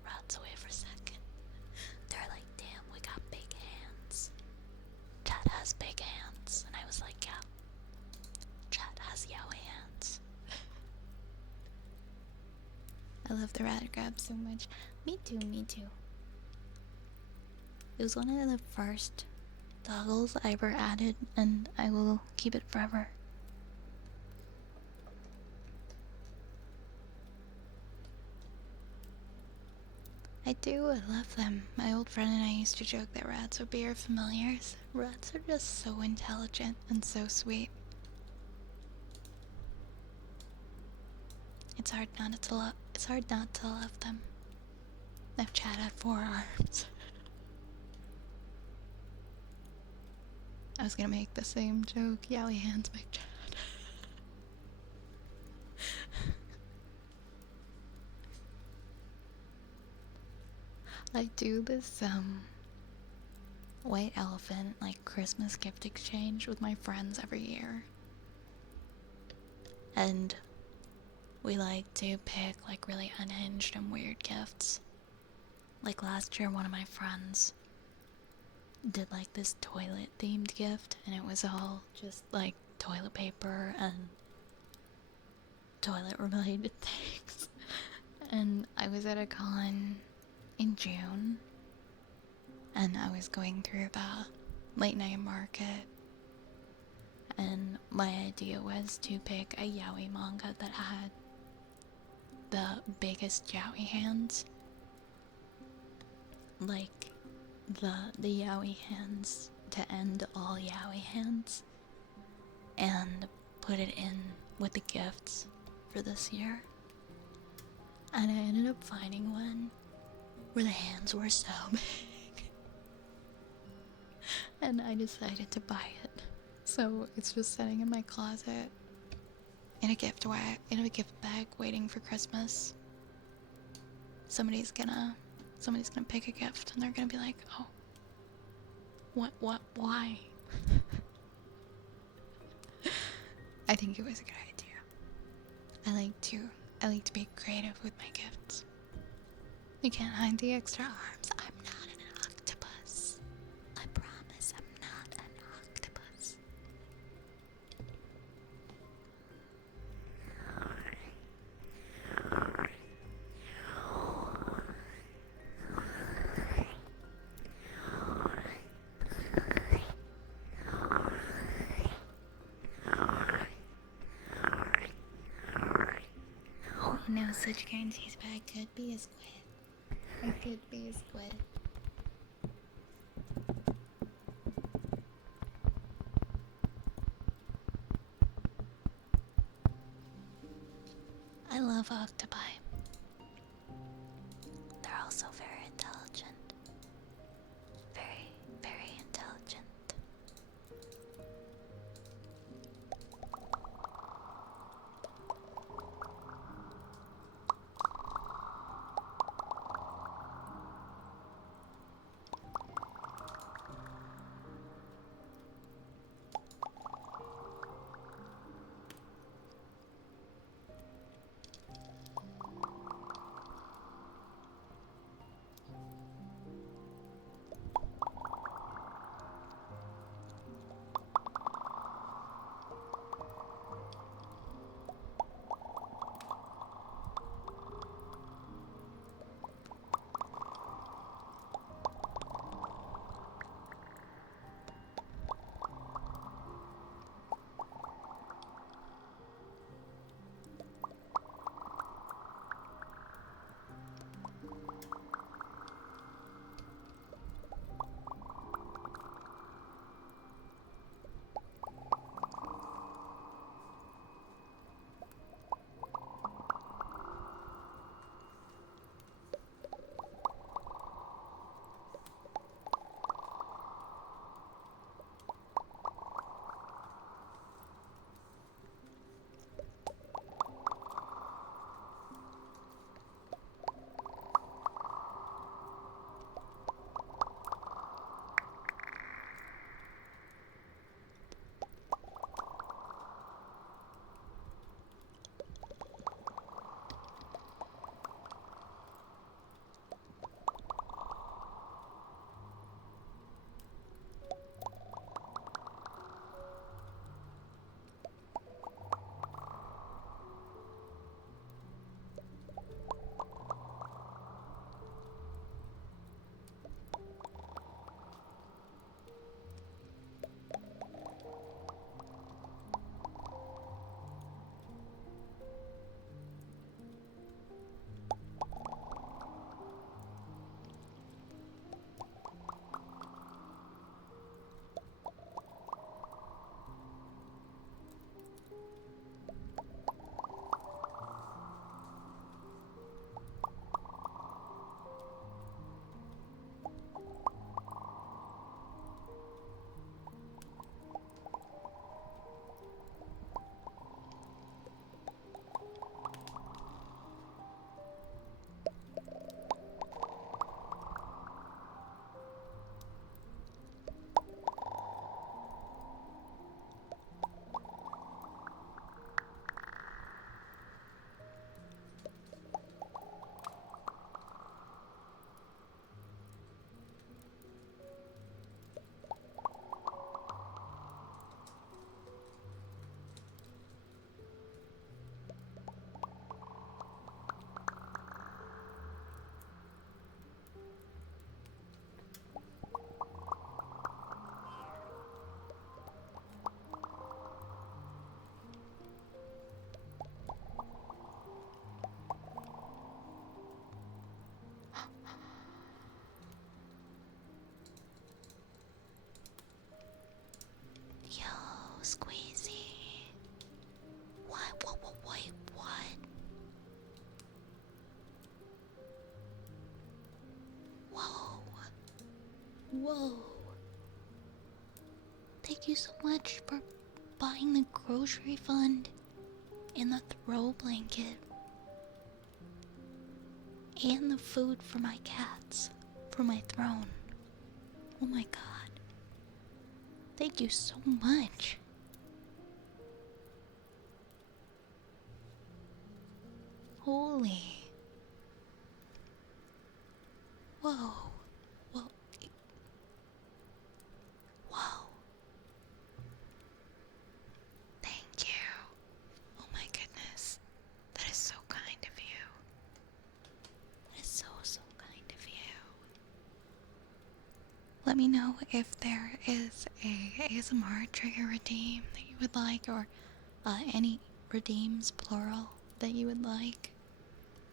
rats away for a second. They're like, damn, we got big hands. Chad has big hands. And I was like, yeah, Chad has yaoi hands. I love the rat grab so much. Me too, me too. It was one of the first toggles I ever added, and I will keep it forever. I do, I love them. My old friend and I used to joke that rats would be our familiars. Rats are just so intelligent and so sweet. It's hard not to love them. I've Chad had 4 arms. I was gonna make the same joke. Yaoi hands make Chad. I do this white elephant like Christmas gift exchange with my friends every year. And we like to pick like really unhinged and weird gifts. Like last year one of my friends did like this toilet themed gift, and it was all just like toilet paper and toilet related things. And I was at a con in June, and I was going through the late night market, And my idea was to pick a yaoi manga that had the biggest yaoi hands. Like the yaoi hands to end all yaoi hands. And put it in with the gifts for this year. And I ended up finding one where the hands were so big. And I decided to buy it. So it's just sitting in my closet in a gift bag waiting for Christmas. Somebody's gonna pick a gift and they're gonna be like, oh, why? I think it was a good idea. I like to be creative with my gifts. You can't hide the extra arms. I'm not an octopus. I promise I'm not an octopus. You know, such guarantees, but I could be a squid. I could be a squid. I love octopi. They're also very intelligent. Very, very intelligent. Squeezy. What? Wait, what? Whoa. Whoa. Thank you so much for buying the grocery fund and the throw blanket and the food for my cats for my throne. Oh my god. Thank you so much. Holy. Whoa. Whoa. Whoa. Thank you. Oh my goodness. That is so kind of you. That is so kind of you. Let me know if there is a ASMR trigger redeem that you would like, or any redeems, plural, that you would like.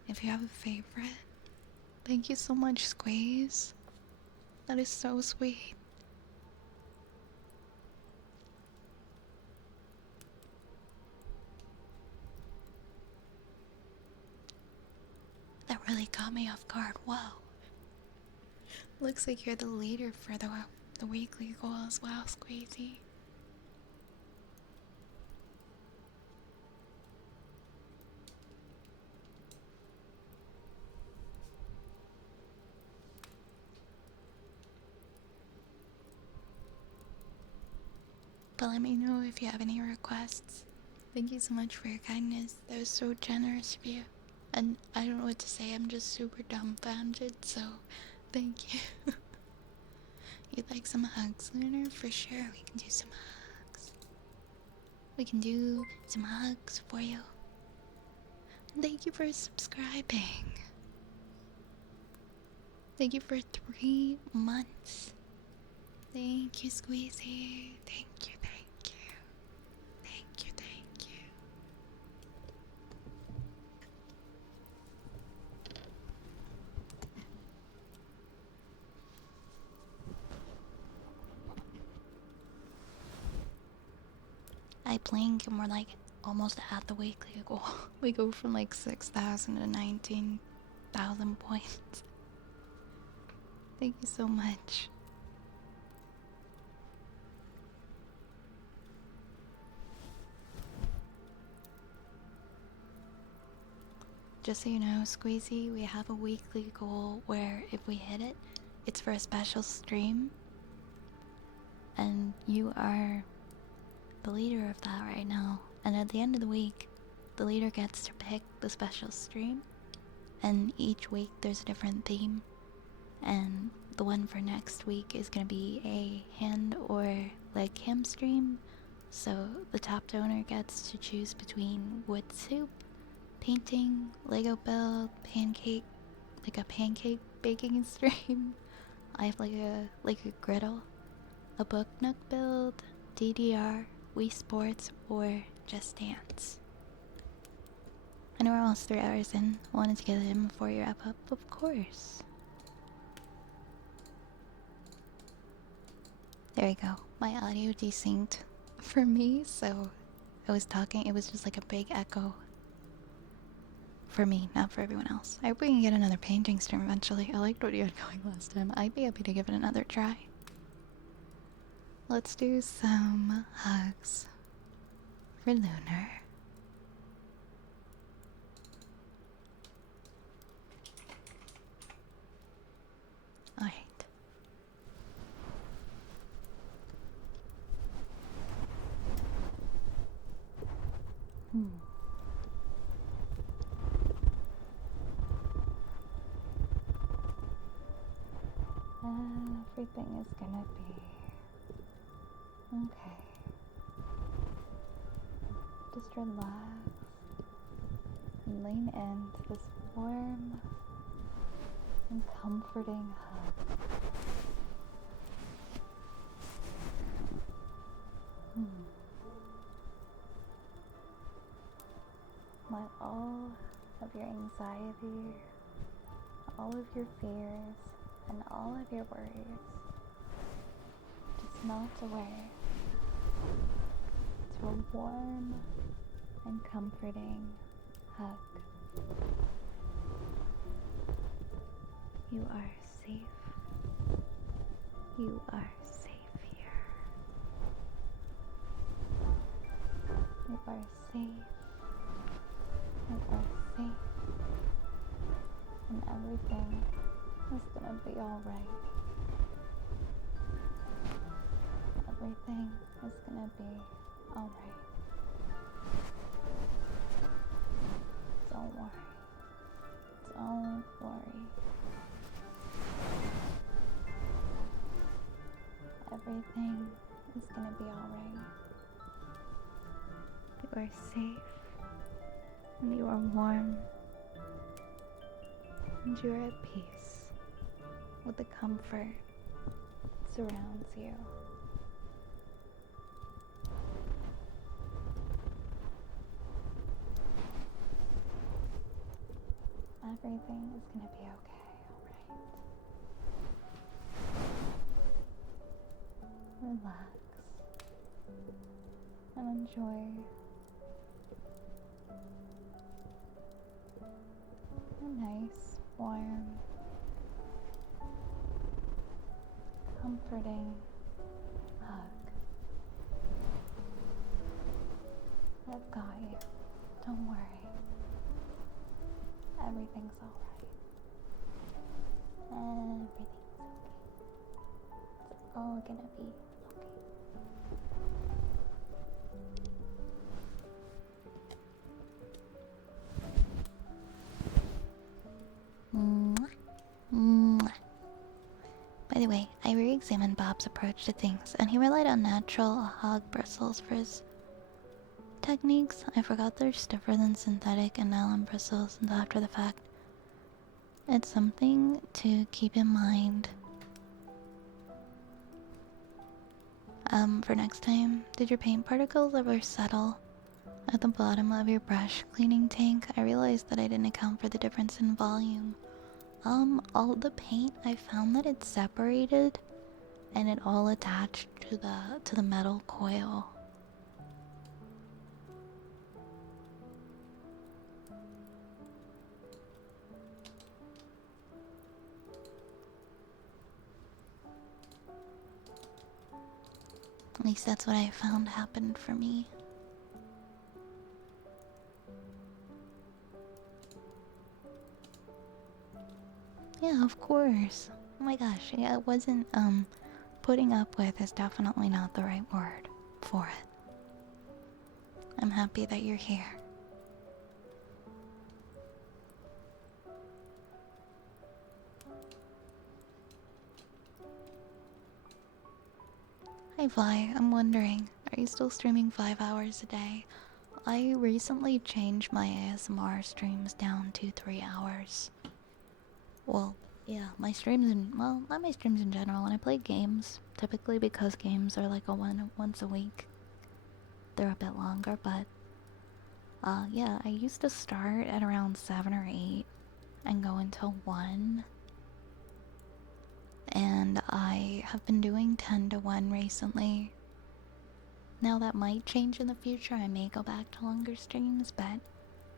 If you have a favorite. Thank you so much, Squeeze. That is so sweet. That really caught me off guard. Whoa. Looks like you're the leader for the weekly goal as well, Squeezy. But let me know if you have any requests. Thank you so much for your kindness. That was so generous of you. And I don't know what to say, I'm just super dumbfounded, so thank you. You'd like some hugs, Lunar? For sure, we can do some hugs. We can do some hugs for you. And thank you for subscribing. Thank you for 3 months. Thank you, Squeezy. Thank you, thank you. Thank you, thank you. I blink and we're like almost at the weekly goal. We go from like 6,000 to 19,000 points. Thank you so much. Just so you know, Squeezy, we have a weekly goal where if we hit it, it's for a special stream. And you are the leader of that right now. And at the end of the week, the leader gets to pick the special stream. And each week there's a different theme. And the one for next week is going to be a hand or leg cam stream. So the top donor gets to choose between wood soup, painting, Lego build, pancake, like a pancake baking stream. I have like a griddle, a book nook build, DDR, Wii Sports, or Just Dance. I know we're almost 3 hours in. Wanted to get it in before you wrap up, of course. There we go. My audio desynced for me, so I was talking, it was just like a big echo. For me, not for everyone else. I hope we can get another painting stream eventually. I liked what you had going last time. I'd be happy to give it another try. Let's do some hugs for Lunar. Alright. Everything is gonna be okay. Just relax and lean into this warm and comforting hug. Let all of your anxiety, all of your fears, and all of your worries just melt away a warm and comforting hug. You are safe. You are safe here. You are safe. You are safe. And everything is gonna be alright. Everything is gonna be alright. Don't worry. Don't worry. Everything is gonna be alright. You are safe. And you are warm. And you are at peace with the comfort that surrounds you. Everything is gonna be okay, alright? Relax and enjoy a nice, warm, comforting hug. I've got you. Don't worry. Everything's alright. Everything's okay. It's all gonna be okay. Mwah. Mwah. By the way, I re-examined Bob's approach to things, and he relied on natural hog bristles for his techniques. I forgot they're stiffer than synthetic and nylon bristles until after the fact. It's something to keep in mind. For next time, did your paint particles ever settle at the bottom of your brush cleaning tank? I realized that I didn't account for the difference in volume. All the paint, I found that it separated and it all attached to the metal coil. At least that's what I found happened for me. Yeah, of course. Oh my gosh, yeah, it wasn't, putting up with is definitely not the right word for it. I'm happy that you're here. Hi Vi, I'm wondering, are you still streaming 5 hours a day? I recently changed my ASMR streams down to 3 hours. Well, yeah, my streams well, not my streams in general. When I play games, typically because games are like a once a week, they're a bit longer, but yeah, I used to start at around 7 or 8 and go until 1. And I have been doing 10 to 1 recently. Now that might change in the future. I may go back to longer streams, but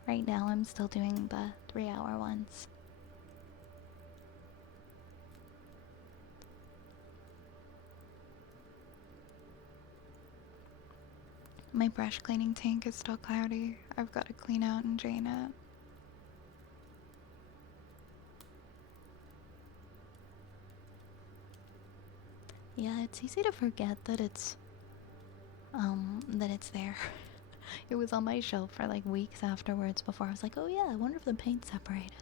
right now I'm still doing the 3-hour ones. My brush cleaning tank is still cloudy. I've got to clean out and drain it. Yeah, it's easy to forget that it's there. It was on my shelf for like weeks afterwards before I was like, oh yeah, I wonder if the paint separated.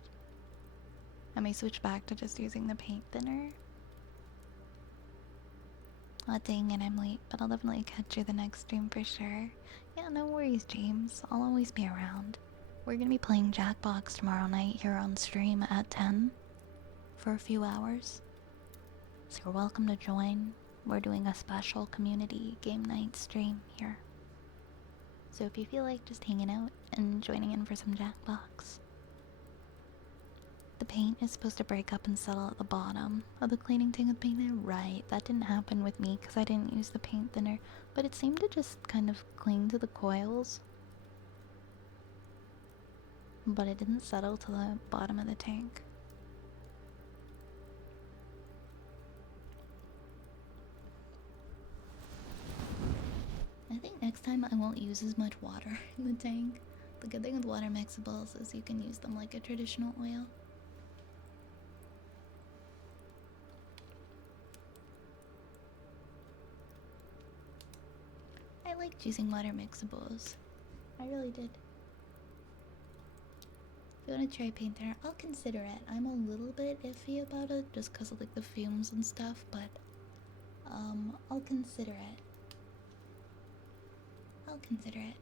I may switch back to just using the paint thinner. Oh dang it, I'm late, but I'll definitely catch you the next stream for sure. Yeah, no worries, James. I'll always be around. We're gonna be playing Jackbox tomorrow night here on stream at 10 for a few hours. So you're welcome to join. We're doing a special community game night stream here. So if you feel like just hanging out and joining in for some Jackbox, the paint is supposed to break up and settle at the bottom of the cleaning tank with paint there. Right, that didn't happen with me because I didn't use the paint thinner, but it seemed to just kind of cling to the coils. But it didn't settle to the bottom of the tank. I think next time I won't use as much water in the tank. The good thing with water mixables is you can use them like a traditional oil. I liked using water mixables. I really did. If you want to try paint there, I'll consider it. I'm a little bit iffy about it just because of like the fumes and stuff, but I'll consider it. I'll consider it.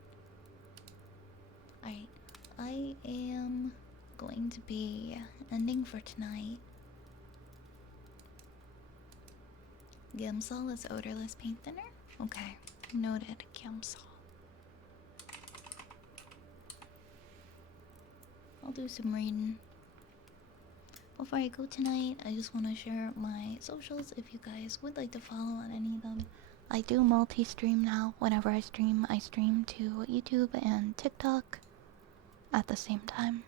Alright, I am going to be ending for tonight. Gimsol is odorless paint thinner? Okay, noted. Gimsol. I'll do some reading. Before I go tonight, I just want to share my socials if you guys would like to follow on any of them. I do multi-stream now. Whenever I stream to YouTube and TikTok at the same time.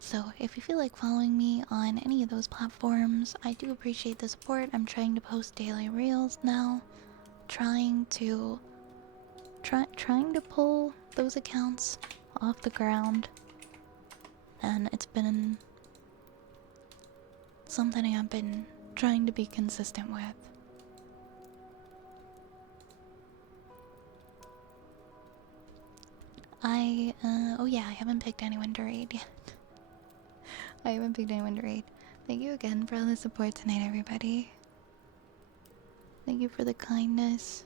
So if you feel like following me on any of those platforms, I do appreciate the support. I'm trying to post daily reels now. Trying to pull those accounts off the ground. And it's been something I've been trying to be consistent with. Oh yeah, I haven't picked anyone to raid yet. I haven't picked anyone to raid. Thank you again for all the support tonight, everybody. Thank you for the kindness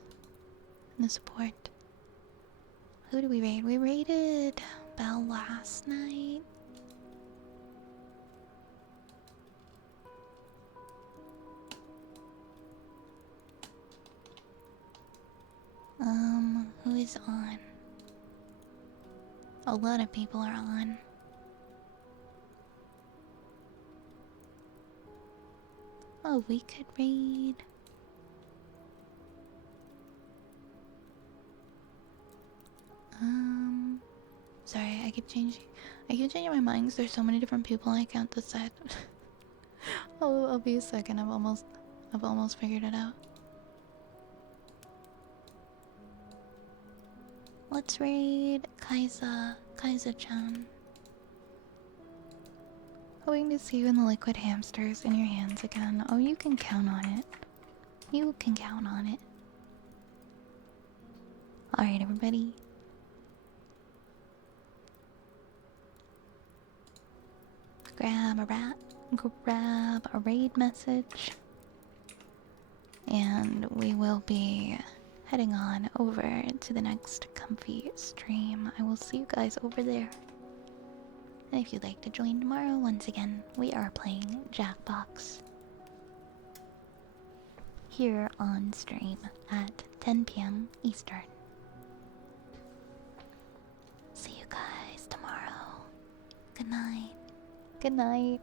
and the support. Who did we raid? We raided Belle last night. Who is on? A lot of people are on. Oh, we could raid. Sorry, I keep changing my mind because there's so many different people I can't decide. I'll be a second. I've almost figured it out. Let's raid Kaisa-chan. Hoping to see you in the liquid hamsters in your hands again. Oh, you can count on it. You can count on it. Alright, everybody. Grab a raid message. And we will be heading on over to the next comfy stream. I will see you guys over there. And if you'd like to join tomorrow, once again, we are playing Jackbox here on stream at 10 p.m. Eastern. See you guys tomorrow. Good night. Good night.